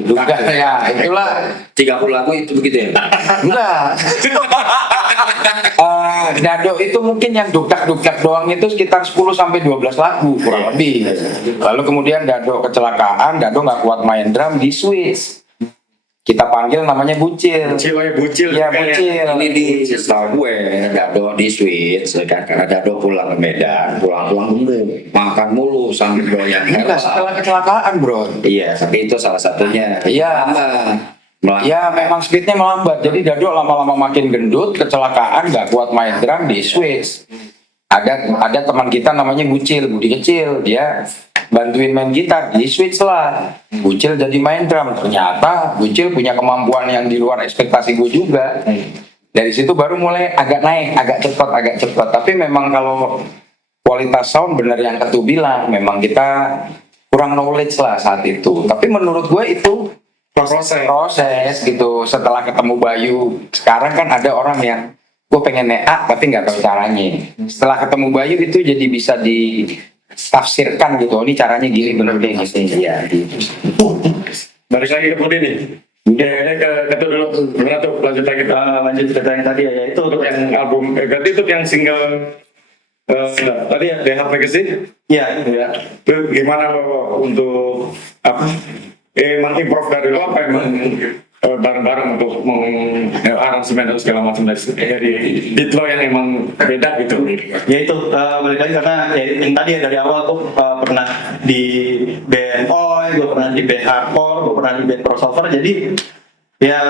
Ya itulah 30 lagu itu begitu ya. enggak. Dado itu mungkin yang dukak-dukak doang itu sekitar 10 sampai 12 lagu kurang lebih. Lalu kemudian Dado kecelakaan, Dado nggak kuat main drum di Swiss. Kita panggil namanya Bucil. Bucil. Iya Bucil. Ini di setahu gue Dado di Swiss kan karena Dado pulang ke Medan, pulang mulu, makan mulu sambil doyan. Enggak setelah kecelakaan bro. Iya, tapi itu salah satunya. Iya. Ya memang speednya melambat. Jadi Dado lama-lama makin gendut, kecelakaan, nggak kuat main drum di Swiss. Ada teman kita namanya Bucil, Budi Kecil, dia bantuin main gitar di Swiss lah. Bucil jadi main drum. Ternyata Bucil punya kemampuan yang di luar ekspektasi gue juga. Dari situ baru mulai agak naik, agak cepat. Tapi memang kalau kualitas sound bener yang Ketu bilang, memang kita kurang knowledge lah saat itu. Tapi menurut gue itu proses gitu. Setelah ketemu Bayu, sekarang kan ada orang yang gue pengen A tapi nggak tahu caranya. Setelah ketemu Bayu itu jadi bisa ditafsirkan gitu. Oh, ini caranya gini bener deh gitu. Iya. Balik lagi ke Pudi nih. Oke, ini ke itu dulu. Gimana tuh lanjut lagi? Lanjut cerita yang tadi ya, itu untuk Yang album, berarti itu yang single tadi ya, The Half Legacy. ya Ya, itu gimana lo untuk apa? Emang improv dari lo apa emang bareng-bareng untuk aransemen dan segala macam dari beat lo yang emang beda gitu? ya itu balik lagi karena ya, yang tadi ya dari awal tuh pernah di band Oi, gue pernah di band hardcore, gue pernah di band crossover, jadi ya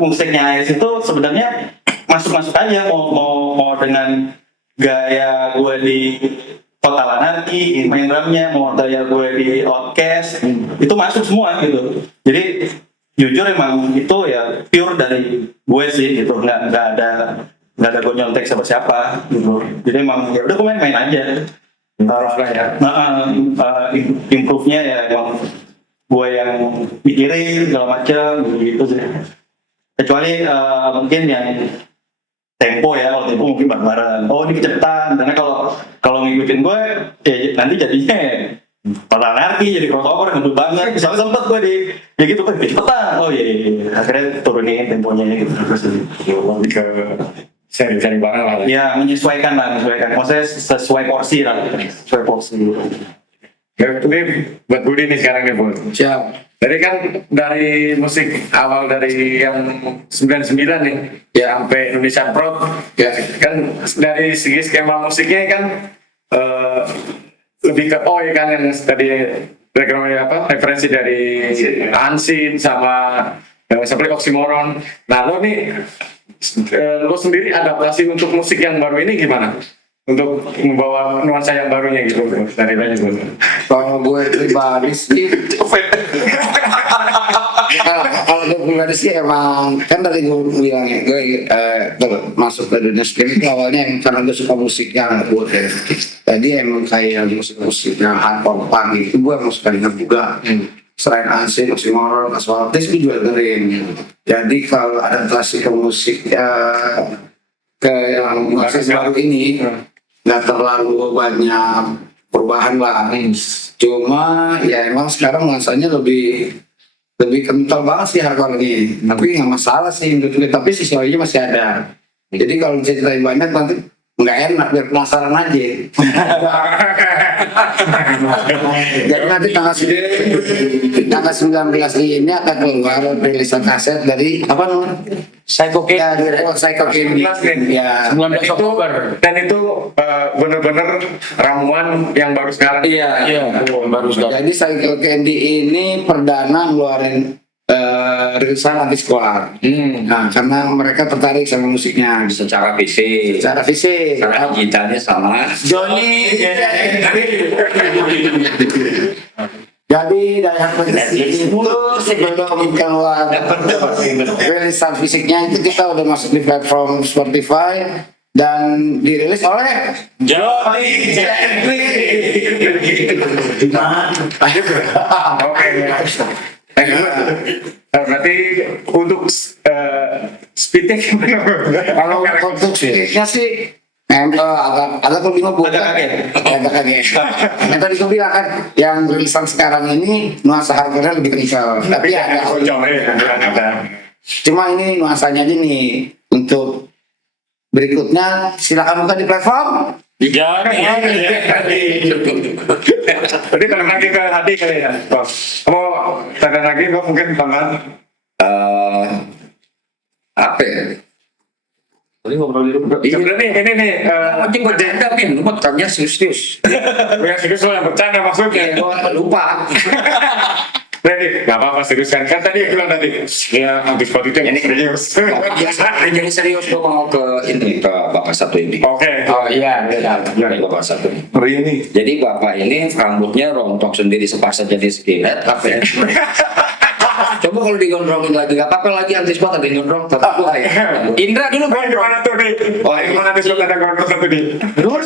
musiknya AS itu sebenarnya masuk-masuk aja mau dengan gaya gue di Total Anarchy, main drumnya, mau gaya gue di Outcast, itu masuk semua gitu. Jadi jujur emang itu ya pure dari gue sih gitu, nggak ada gue nyontek siapa-siapa gitu. Jadi emang ya udah gue main-main aja. Taruh lah ya. Improve-nya ya emang gue yang pikirin segala macam gitu sih. Kecuali mungkin yang tempo ya, kalau tempo mungkin bareng-bareng. Oh ini kecepatan, karena kalau ngikutin gue ya nanti jadinya Total Anarchy jadi crossover ngebut banget. Misalnya sempet gue di ya gitu kan kecepatan. Oh iya, akhirnya turunin temponya gitu terus. Lebih ke sharing bareng lah. Ya menyesuaikan. Maksudnya sesuai porsi lah, sesuai porsi. Ini buat Budi nih sekarang nih Bud. Siap. Jadi kan dari musik awal dari yang 99 nih ya sampai Indonesia Prod ya kan dari segi skema musiknya kan lebih ke Oi kan yang tadi referensi dari Ansin sama yang seperti Oxymoron. Nah lo nih lo sendiri adaptasi untuk musik yang baru ini gimana? Untuk membawa nuansa yang barunya gitu dari banyak gitu. Kalau gue pribadi sih, kalau gue pribadi sih emang kan tadi gue bilang ya, gue masuk ke dunia streaming itu awalnya emang karena gue suka musiknya gue kayak, jadi emang kayak musik-musiknya hardcore punk itu gue emang suka denger juga. Selain Ansin, Oxymoron, Asfaltis gue juga dengerin. Jadi kalau adaptasi ke musik ke yang musik baru ini nggak terlalu banyak perubahan lah. Cuma ya emang sekarang nuansanya lebih kental banget sih hardcore ini. Tapi nggak masalah sih menurut gue. Tapi sisi lainnya masih ada. Jadi kalau ceritain banyak nanti nggak enak, biar penasaran aja. Jadi nanti tanggal 19 ini akan keluar rilisan kaset dari apa namanya? Psycho Kid. Ya, dari Psycho Candy. Ya. 19 Dan itu, Oktober. dan itu bener-bener ramuan yang baru sekarang. Iya, baru sekali. Jadi Psycho Candy ini perdana ngeluarin rilisan nanti sekolah. Nah, karena mereka tertarik sama musiknya Secara fisik, secara fisik. secara digitalnya sama. Johnny. Jadi dari aplikasi itu sebelum keluar rilisan fisiknya itu kita udah masuk di platform Spotify dan dirilis oleh Johnny Oke. Berarti untuk speednya gimana? kalau untuk fisiknya sih agak kebingung buat agak kaget. Yang tadi gue bilang kan, yang rilisan sekarang ini nuansa hardcore lebih kencang. Tapi ada cuma ini nuansanya aja nih. Untuk berikutnya silakan buka di platform. Jadi kalau lagi ke Hadi kali ya. Kamu tanya lagi, kok mungkin tangan. Apa ya? Tadi ngobrol di rumah. Sebenarnya ini nih. Anjing bercanda Min, lu mah tanya serius. Yang serius lo yang bercanda maksudnya. Gua lupa. Ready? Gak apa-apa serius kan tadi yang bilang tadi. Ya habis waktu itu yang serius. Biasa jadi serius gua mau ke ini, ke bapak satu ini. Oke. Oh iya, Dari bapak satu ini. Ini. Jadi bapak ini rambutnya rontok sendiri sepaksa jadi skinhead apa ya? Coba kalau digondrongin lagi, gak apa-apa lagi anti spot ada yang gondrong. Tapi gua kayak Indra dulu Di mana tuh nih? Oh, di mana tuh sudah ada gondrong satu nih? Dulu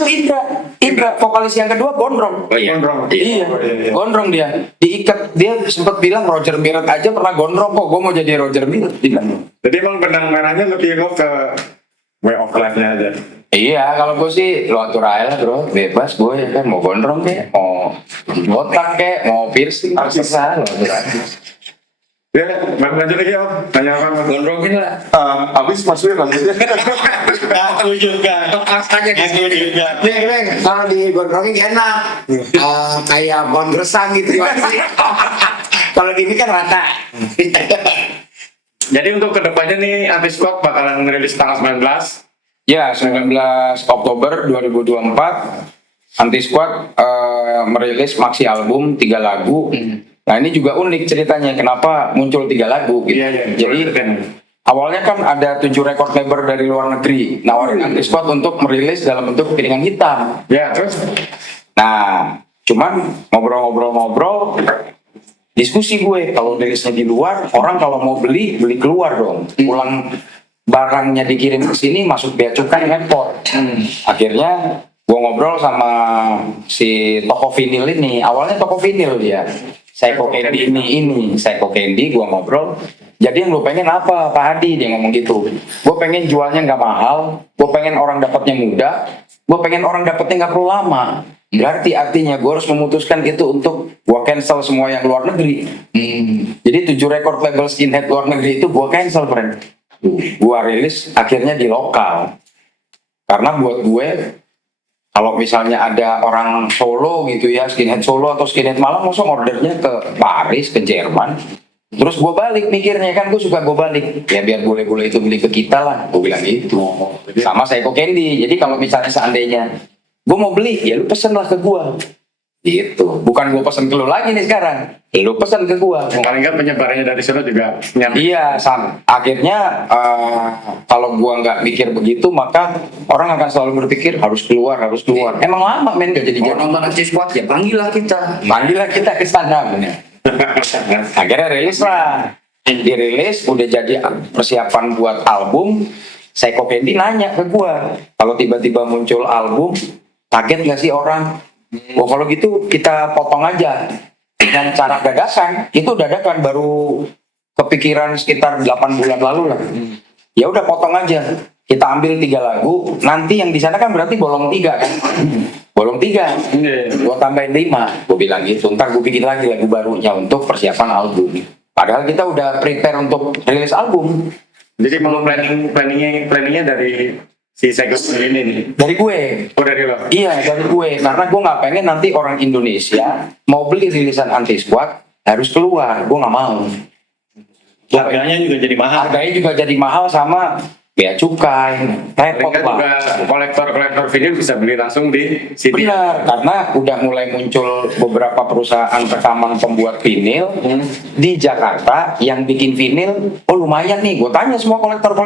Indra vokalis yang kedua gondrong. oh iya. Gondrong. Iya, gondrong dia. Diikat, dia sempat bilang Roger Miret aja pernah gondrong kok. Gue mau jadi Roger Miret. Dia bilang. Jadi emang benang merahnya lebih ke way of life-nya aja. Iya, kalau gue sih lu atur aja lah bro, bebas gue ya kan. Mau gondrong kek, mau botak kek, mau piercing, terserah lu atur aja. Ya, lanjut lagi Om. Tanya apa? Gondrongin lah. Habis Mas Wir lanjutnya. Aku juga. Kalau di gondrongin enak, kayak pohon gersang gitu ya. Kalau di ini kan rata. Jadi untuk kedepannya nih Anti Squad bakalan ngerilis tanggal 19. Ya, 19 Oktober 2024 Anti Squad merilis maxi album 3 lagu. Nah ini juga unik ceritanya kenapa muncul 3 lagu gitu. Iya. Jadi awalnya kan ada 7 record label dari luar negeri nawarin Anti Squad untuk merilis dalam bentuk piringan hitam. Ya, terus Nah, cuman ngobrol-ngobrol diskusi gue kalau rilisnya di luar, orang kalau mau beli keluar dong. Pulang barangnya dikirim ke sini masuk bea cukai import. Akhirnya gue ngobrol sama si toko vinil ini. Awalnya toko vinil dia. Psycho Candy ini Psycho Candy, gue ngobrol. Jadi yang lu pengen apa, Pak Hadi? Dia ngomong gitu. Gue pengen jualnya nggak mahal. Gue pengen orang dapatnya mudah. Gue pengen orang dapatnya nggak perlu lama. Berarti artinya gue harus memutuskan itu untuk gue cancel semua yang luar negeri. Jadi 7 record label skinhead luar negeri itu gue cancel, friend. Gue rilis akhirnya di lokal. Karena buat gue, kalau misalnya ada orang Solo gitu ya, skinhead Solo atau skinhead Malang, langsung ordernya ke Paris, ke Jerman. Terus gue balik mikirnya, kan gue suka gue balik. Ya biar boleh-boleh itu beli ke kita lah, gue bilang gitu. Sama Psycho Candy. Jadi kalau misalnya seandainya gue mau beli, ya lu pesen lah ke gue. Gitu. Bukan gue pesen ke lu lagi nih sekarang. Lu pesen ke gue. paling nggak penyebarannya dari sana juga nyampe. Iya, akhirnya kalau gua nggak mikir begitu, maka orang akan selalu berpikir harus keluar. Emang lama men gak jadi Mau nonton Anti Squad ya panggil lah kita. Manggillah kita ke sana bener. Akhirnya rilis lah. Dirilis, udah jadi persiapan buat album. Psycho Candy nanya ke gua, kalau tiba-tiba muncul album, kaget nggak sih orang? Wah kalau gitu kita potong aja dengan cara dadakan. Itu dadakan baru kepikiran sekitar 8 bulan lalu lah. Ya udah potong aja. Kita ambil 3 lagu. Nanti yang di sana kan berarti bolong 3 kan? Bolong 3. Gua tambahin 5. Gua bilang gitu. Ntar gua bikin lagi lagu barunya untuk persiapan album. Padahal kita udah prepare untuk rilis album. Jadi kalau planningnya dari si Segus ini nih. Dari gue. Oh dari lo. Iya, dari gue. Karena gue nggak pengen nanti orang Indonesia mau beli rilisan Anti Squad harus keluar. Gue nggak mau. Harganya juga jadi mahal. Harganya juga jadi mahal sama bea cukai. Repot Mereka juga lah. kolektor vinil bisa beli langsung di CD. Benar, karena udah mulai muncul beberapa perusahaan rekaman pembuat vinil di Jakarta yang bikin vinil. Oh lumayan nih, gue tanya semua kolektor.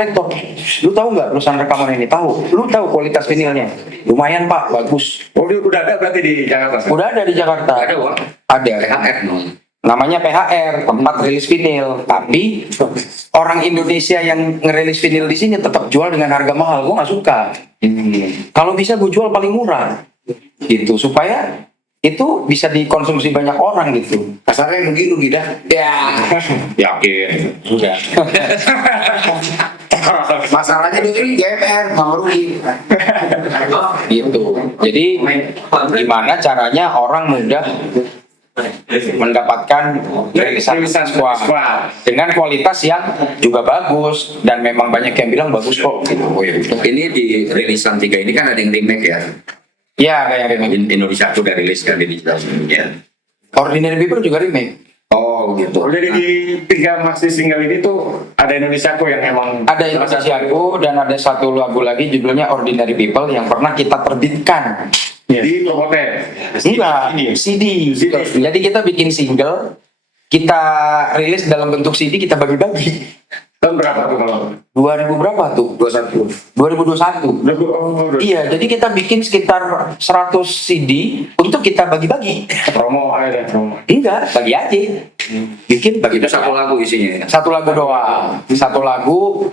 Lu tahu nggak perusahaan rekaman ini? Tahu. Lu tahu kualitas vinilnya? Lumayan pak, bagus. Oh dia udah ada berarti di Jakarta. Udah ada di Jakarta. Ada Wak. Ada. PHR no. Namanya PHR, tempat rilis vinil. Tapi orang Indonesia yang ngerilis vinil di sini tetap jual dengan harga mahal. Gue nggak suka. Kalau bisa gue jual paling murah, gitu supaya itu bisa dikonsumsi banyak orang gitu. Kasarnya rugi dah. Ya, yakin. Udah. Masalahnya dia ini GMR, mau rugi. Gitu. Jadi gimana caranya orang mudah mendapatkan rilisan squad dengan kualitas yang juga bagus dan memang banyak yang bilang bagus kok gitu. Oh, ya. Ini di rilisan 3 ini kan ada yang remake ya. Ya kayak remake. Indonesia tuh udah rilis kan di digital ya. Ordinary People juga remake. Oh gitu. Jadi di 3 maxi single ini tuh ada Indonesia kok yang emang Ada Indonesiaku dan ada satu lagu lagi judulnya Ordinary People yang pernah kita terbitkan. di Promote. Enggak, CD. Jadi kita bikin single, kita rilis dalam bentuk CD, kita bagi-bagi. Tahun berapa tuh kalau? 2000 berapa tuh? 2021. Iya, jadi kita bikin sekitar 100 CD untuk kita bagi-bagi. Promo ada promo. Enggak, bagi aja. Bikin bagi Itu satu lagu isinya ya. Satu lagu doang. Satu lagu.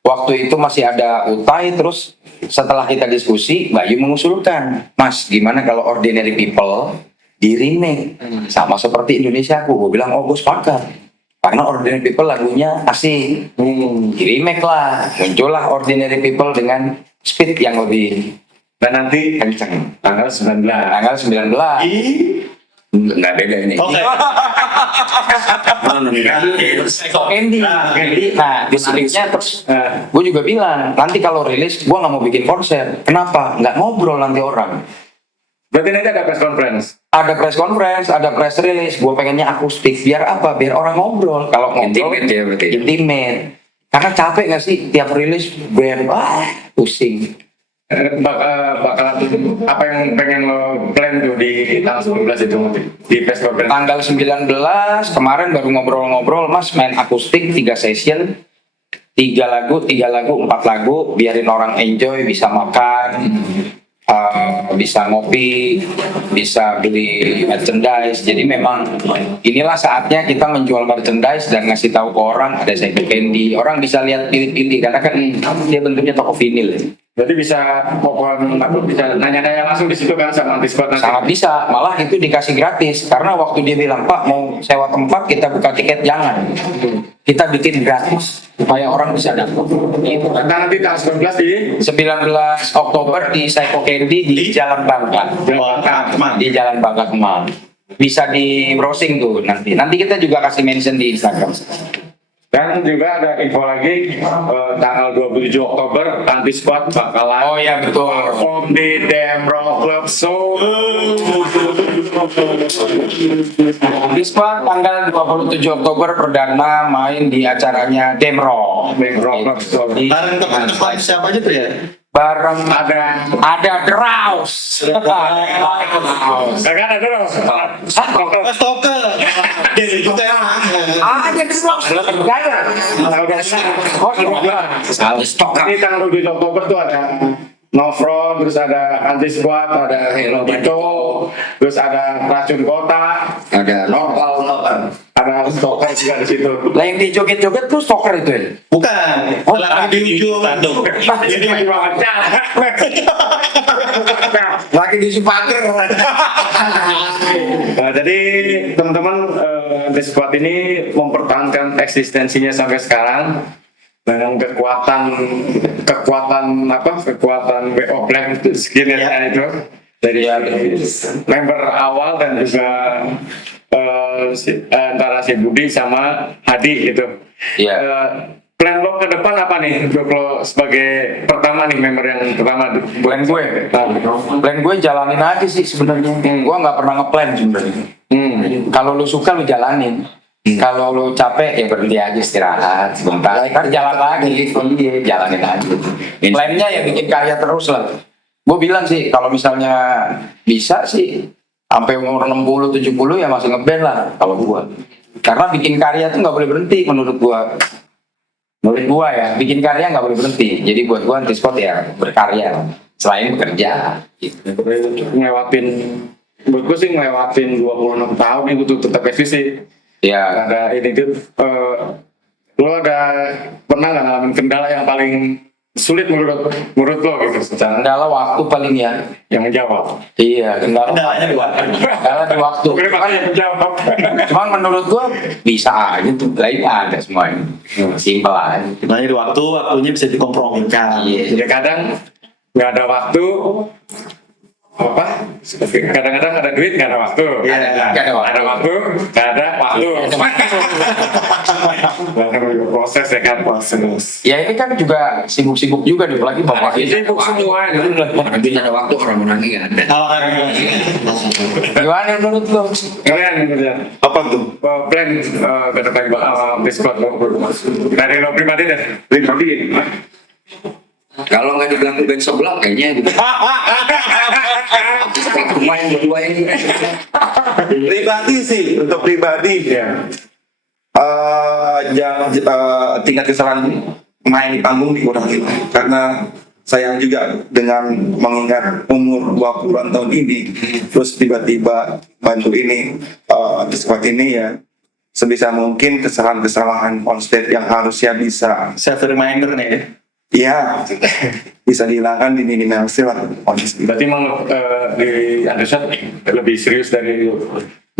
Waktu itu masih ada Utai, terus setelah kita diskusi, Bayu mengusulkan, Mas, gimana kalau Ordinary People di remake sama seperti Indonesiaku? Gue bilang, oh gue sepakat. Karena Ordinary People lagunya asik. Di remake lah. Muncullah Ordinary People dengan speed yang lebih Dan nanti kenceng. tanggal 19. Tanggal 19. Nggak beda ini. Oke. Mana nih? Candy. Nah, menariknya terus gue juga bilang, nanti kalau rilis gue nggak mau bikin konser. Kenapa? Nggak ngobrol nanti orang. Berarti nanti ada press conference. Ada press conference, ada press release. Gue pengennya akustik. Biar apa? Biar orang ngobrol. Kalau ngobrol, Intimate ya berarti. Intimate. Karena capek nggak sih tiap rilis band, pusing. Bakalan apa yang pengen lo plan tuh di tanggal 19 itu nanti di press conference? Tanggal 19 kemarin baru ngobrol-ngobrol, Mas main akustik 3 session, 3 lagu, 4 lagu, biarin orang enjoy, bisa makan, bisa ngopi, bisa beli merchandise. Jadi memang inilah saatnya kita menjual merchandise dan ngasih tahu ke orang ada Cyber Candy. Orang bisa lihat pilih-pilih karena kan dia bentuknya toko vinil. Berarti bisa aku bisa nanya-nanya langsung di situ kan sama Antispot nanti. Sangat bisa, malah itu dikasih gratis karena waktu dia bilang, Pak mau sewa tempat kita buka tiket, jangan, kita bikin gratis supaya orang bisa datang. Gitu. Nanti tanggal 19 di 19 Oktober di Psycho Candy di Jalan Bangka. Di Jalan Bangka Kemang. Bisa di browsing tuh nanti. Nanti kita juga kasih mention di Instagram. dan juga ada info lagi tanggal 27 Oktober Antispot bakalan Oh iya betul. perform di Demro Club Soul. Bispa tanggal 27 Oktober perdana main di acaranya Demro. Demro Club Soul. Di- Bareng teman siapa aja tuh ya? Bareng Ada Draus. Kan ada dong. Stalker. Jadi kita ya. Ada Draus. Salah stok. Ini tanggal 27 Oktober tuh ada Novron, terus ada Anti Squad, ada Hello Bito, terus ada Racun Kota, Ada normal. ada Stalker juga di situ. Lah yang di joget-joget tuh stalker itu ya? Bukan. Oh, Lagi di ujung. Jadi banyak. Lagi di Supaker. Nah, jadi teman-teman The Squad ini mempertahankan eksistensinya sampai sekarang dengan kekuatan BO Plan itu skinhead itu dari member awal dan juga antara si Budi sama Hadi gitu. Iya. Plan lo ke depan apa nih untuk lo sebagai pertama nih member yang pertama? Plan gue, plan gue jalanin aja sih sebenarnya. Gue nggak pernah ngeplan sebenarnya. Kalau lu suka lu jalanin. Kalau lu capek ya berhenti aja istirahat sebentar. Ntar jalan lagi. Iya, jalanin aja. Plannya ya bikin karya terus lah. Gue bilang sih kalau misalnya bisa sih sampai umur 60-70 ya masih ngeband lah kalau gue. Karena bikin karya tuh nggak boleh berhenti menurut gue. Menurut gua ya, bikin karya nggak boleh berhenti. Jadi buat gua Antispot ya berkarya selain bekerja. Gitu. Ngelewatin, menurut gue sih ngelewatin 26 tahun itu tuh tetap eksis sih. Ya, Ada ini tuh, lo ada pernah nggak ngalamin kendala yang paling sulit menurut lo gitu secara kendala waktu paling ya. yang menjawab? Iya, Kendalanya dua. kendala di waktu. Bukan makanya yang menjawab. Cuman menurut gua bisa aja tuh, lain ada semuanya. Simpel aja. Kendalanya di waktunya bisa dikompromikan. Iya. Ya kadang nggak ada waktu, apa? Kadang-kadang ada duit nggak ada waktu. Nggak ada waktu. Ada waktu, nggak ada waktu. Proses ya kan proses. Ya ini kan juga sibuk-sibuk juga nih, apalagi bapak ini. Sibuk semua gitu. Nanti ada waktu orang-orangnya nggak ada. Gimana menurut lo? Kalian kemudian Apa tuh? plan ke depan Discord dari lo pribadi deh. Pribadi. Kalau nggak dibilang band sebelah kayaknya gitu. Main berdua ini. Pribadi sih, untuk pribadi Ya. tingkat kesalahan main di panggung dikurangi karena sayang juga dengan mengingat umur 20-an tahun ini terus tiba-tiba bantu ini di squad ini ya sebisa mungkin kesalahan-kesalahan on stage yang harusnya bisa Self reminder nih ya. ya bisa dihilangkan diminimalisir lah on stage. Berarti emang di Anderson lebih serius dari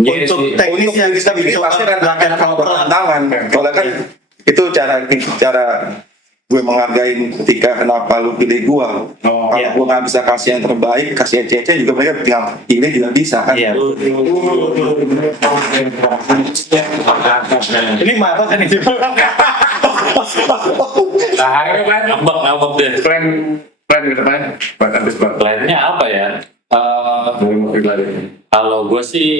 Untuk teknis yang kita bikin pasti latihan tangan soalnya kan itu cara gue menghargai ketika kenapa lu pilih gue. Kalau iya. gue nggak bisa kasih yang terbaik, kasih yang cece juga mereka tinggal pilih juga bisa kan. Iya. Ini marah kan itu. Ngambek deh. Plan ke depan buat antis buat Plannya apa ya? Kalau gue sih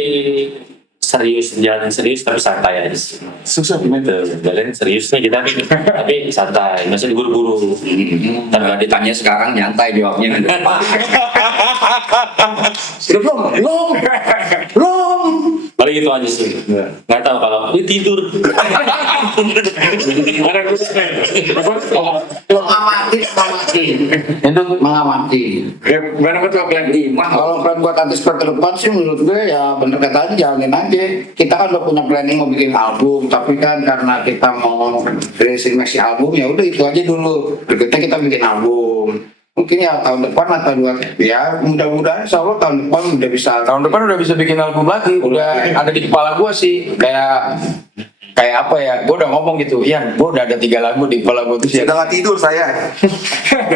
jalan serius tapi santai aja sih. Susah Jalan serius nih kita nih, tapi santai, maksudnya buru-buru. Dan nggak ditanya sekarang nyantai jawabnya. Belum. Paling itu aja sih. Nggak tahu kalau ini tidur. Mengamati. Gimana betul plan? Kalau plan buat artis ke depan sih menurut gue ya bener kata aja, jalanin aja. Kita kan udah punya planning mau bikin album, tapi kan karena kita mau releasing maxi album ya udah itu aja dulu. Berikutnya kita bikin album. Mungkin ya tahun depan atau ya mudah-mudahan insya Allah tahun depan udah bisa. Tahun depan udah bisa bikin album lagi, udah ada di kepala gue sih. Kayak apa ya? Gue udah ngomong gitu, Ian, gue udah ada 3 lagu di kepala gue tuh sih. Sudah nggak tidur saya.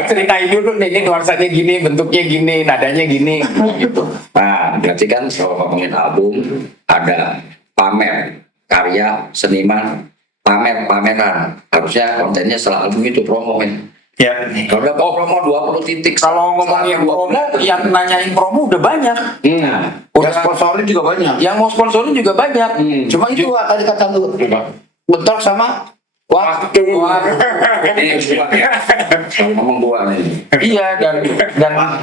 Ceritain dulu nih, ini nuansanya gini, bentuknya gini, nadanya gini, gitu. Nah, berarti kan kalau ngomongin album ada pamer karya seniman, pameran. Harusnya kontennya setelah album itu promo kan. Ya. Kalau udah promo 20 titik. Kalau ngomongin promo, yang nanyain promo udah banyak. Udah sponsorin juga banyak. Yang mau sponsorin juga banyak. Cuma itu tadi kata lu bentrok sama waktu. Ngomong gua nih. Iya,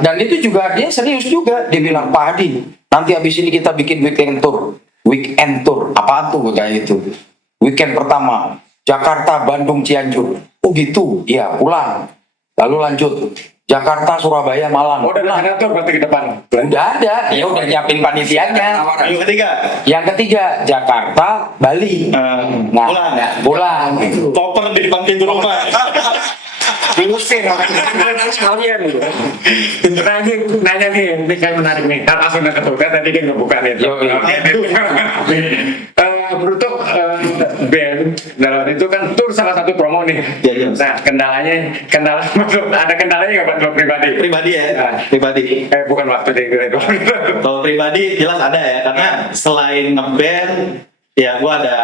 dan itu juga dia serius juga. Dia bilang, Pak Hadi, nanti abis ini kita bikin weekend tour. Apaan tuh kayak gitu? Weekend pertama Jakarta, Bandung, Cianjur. Oh gitu, iya pulang. Lalu lanjut Jakarta, Surabaya, Malang. Udah ada tuh berarti ke depan. Udah ada, ya udah nyiapin panitianya. Yang ketiga. Yang ketiga Jakarta, Bali. Pulang. Koper di depan pintu rumah. Diusir Sekalian gitu. Nanya nih, ini kayak menarik nih. Kan langsung udah ketutup tadi dia ngebuka nih. Menurut band dalam itu kan tour salah satu promo nih. Iya. Nah ada kendalanya nggak buat lo pribadi? Pribadi ya. Nah. Pribadi. Bukan waktu deh. Kalau pribadi jelas ada ya, karena selain ngeband ya gue ada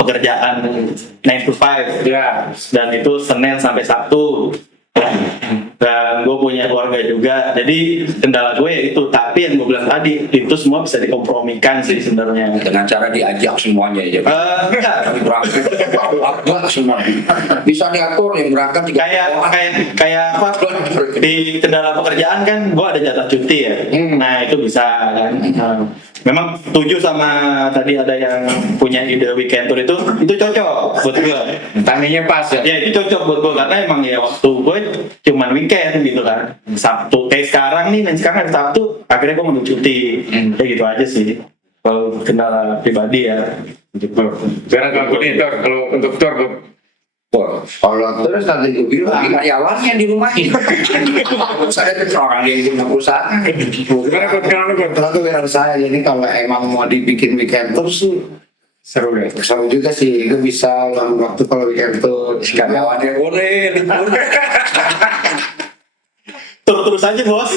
pekerjaan 9 to 5 Ya. dan itu Senin sampai Sabtu dan gue punya keluarga juga, jadi kendala gue ya itu. Tapi yang gue bilang tadi itu semua bisa dikompromikan sih sebenarnya. Dengan cara diajak semuanya aja. Enggak, Kami berangkat. Enggak semua. Bisa diatur yang berangkat juga. kayak apa, di kendala pekerjaan kan gue ada jatah cuti ya. Nah itu bisa kan. Memang setuju sama tadi ada yang punya ide weekend tour itu cocok buat gue. Timingnya pas ya. Ya itu cocok buat gue karena emang ya waktu gue cuman weekend gitu kan. Sabtu kayak sekarang nih, dan sekarang hari Sabtu akhirnya gue mau cuti. Kayak gitu aja sih. Kalau kendala pribadi ya. Sekarang kalau nih tour, kalau untuk tour Kalau terus tadi gue bilang Karyawannya di rumah ini. Terus ada orang yang punya perusahaan. gimana Bud? itu bilang saya, jadi kalau emang mau dibikin weekend tour sih Seru deh. seru juga sih. Gue bisa ulang waktu kalau weekend tour. Karyawannya boleh. Terus aja bos.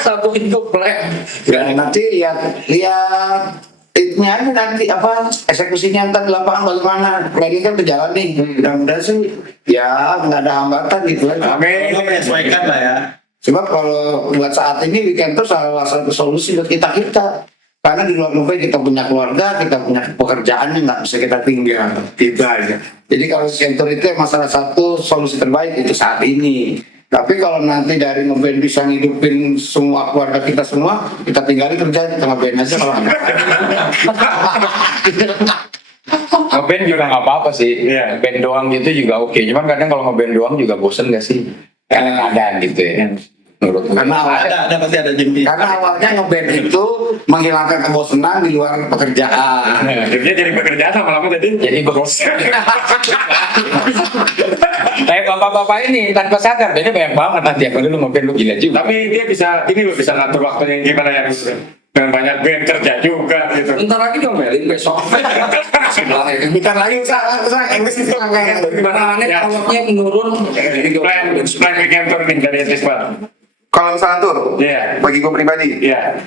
Satu itu plan. Dan nanti lihat ini aja nanti apa eksekusinya ntar di lapangan bagaimana. Planning kan berjalan nih. Mudah-mudahan sih ya nggak ada hambatan gitu aja. Amin. Lo menyesuaikan lah ya. Sebab kalau buat saat ini weekend tour salah satu solusi buat kita. Karena di luar negeri kita punya keluarga, kita punya pekerjaan yang nggak bisa kita tinggal. Tiba aja. Jadi kalau weekend tour itu emang salah satu solusi terbaik itu saat ini. Tapi kalau nanti dari ngeband bisa ngidupin semua keluarga kita semua, kita tinggalin kerja, kita ngeband aja kalau Ngeband juga nggak apa-apa sih. Iya. Band doang gitu juga oke. Cuman kadang kalau ngeband doang juga bosen gak sih? Kadang-kadang gitu ya. Menurut gue. karena awalnya, Ada pasti ada jam karena awalnya ngeband itu menghilangkan kebosanan di luar pekerjaan. Jadinya jadi pekerjaan lama-lama tadi. Jadi bos. Kayak bapak-bapak ini tanpa sadar, jadi banyak banget nanti. Kalau lu ngeband lu gila juga. Tapi dia bisa ini loh, bisa ngatur waktunya gimana yang Dan banyak band kerja juga gitu. Bentar lagi diomelin besok. Sebelah ya kan. Bukan lagi usaha Inggris itu kayak Gimana nih Ya. awaknya menurun. Plan weekend tour nih dari Antis Squad. Kalau misalnya tur, Iya. bagi gue pribadi, Iya.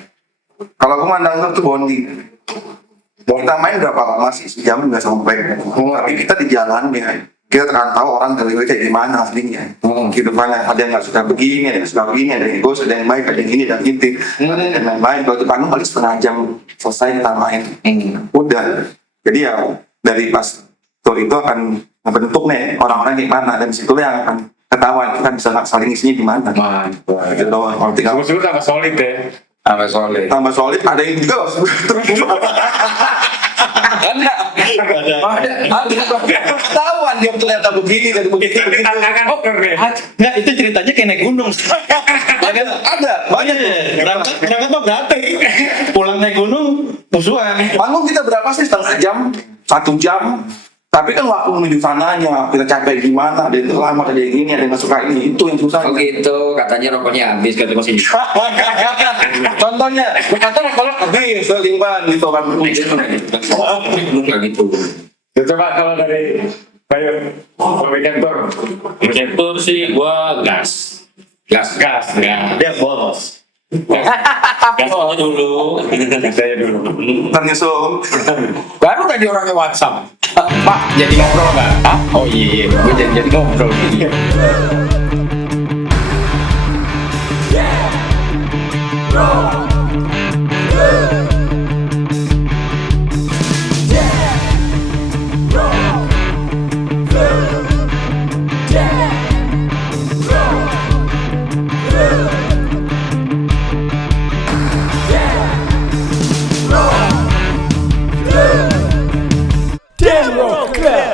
kalau gue mandang tur tuh bonding. Kita main berapa lama sih? Sejam nggak sampai. Tapi kita di jalan ya, kita akan tahu orang dari kayak gimana aslinya. Kehidupannya ada yang nggak suka begini, ada yang suka begini, ada yang egois, ada yang baik, ada yang ini, ada yang gitu. Ada yang lain-lain. Kalau di Bandung paling setengah jam selesai kita main. Udah. Jadi ya dari pas tur itu akan membentuk nih orang-orang gimana, dan situlah yang akan ketahuan kita bisa saling isinya di mana. Gitu doang. Kalau tinggal Syukur-syukur tambah solid ya. Tambah solid. tambah solid, ada yang juga ketahuan dia ternyata begini dan begitu. Tantangan tour nih. nggak itu ceritanya kayak naik gunung. Ada banyak tuh. Berangkat mah berarti pulang naik gunung musuhan. Panggung kita berapa sih? Setengah jam, 1 jam. Tapi kan waktu menuju sananya kita capek gimana? Ada yang lama, ada yang ini, ada yang nggak suka ini. Itu yang susah. Oh gitu, katanya rokoknya habis kan masih. Contohnya, berkata kalau habis selimpan gitu kan. Enggak gitu. Ya, coba kalau dari Bayu, weekend tour. Weekend tour sih gua gas. Gas. Ya. Dia bolos. Gas aja dulu. Saya dulu. Ternyusul. Baru tadi orangnya WhatsApp. Pak, jadi ngobrol nggak? Hah? Oh iya, gue jadi ngobrol.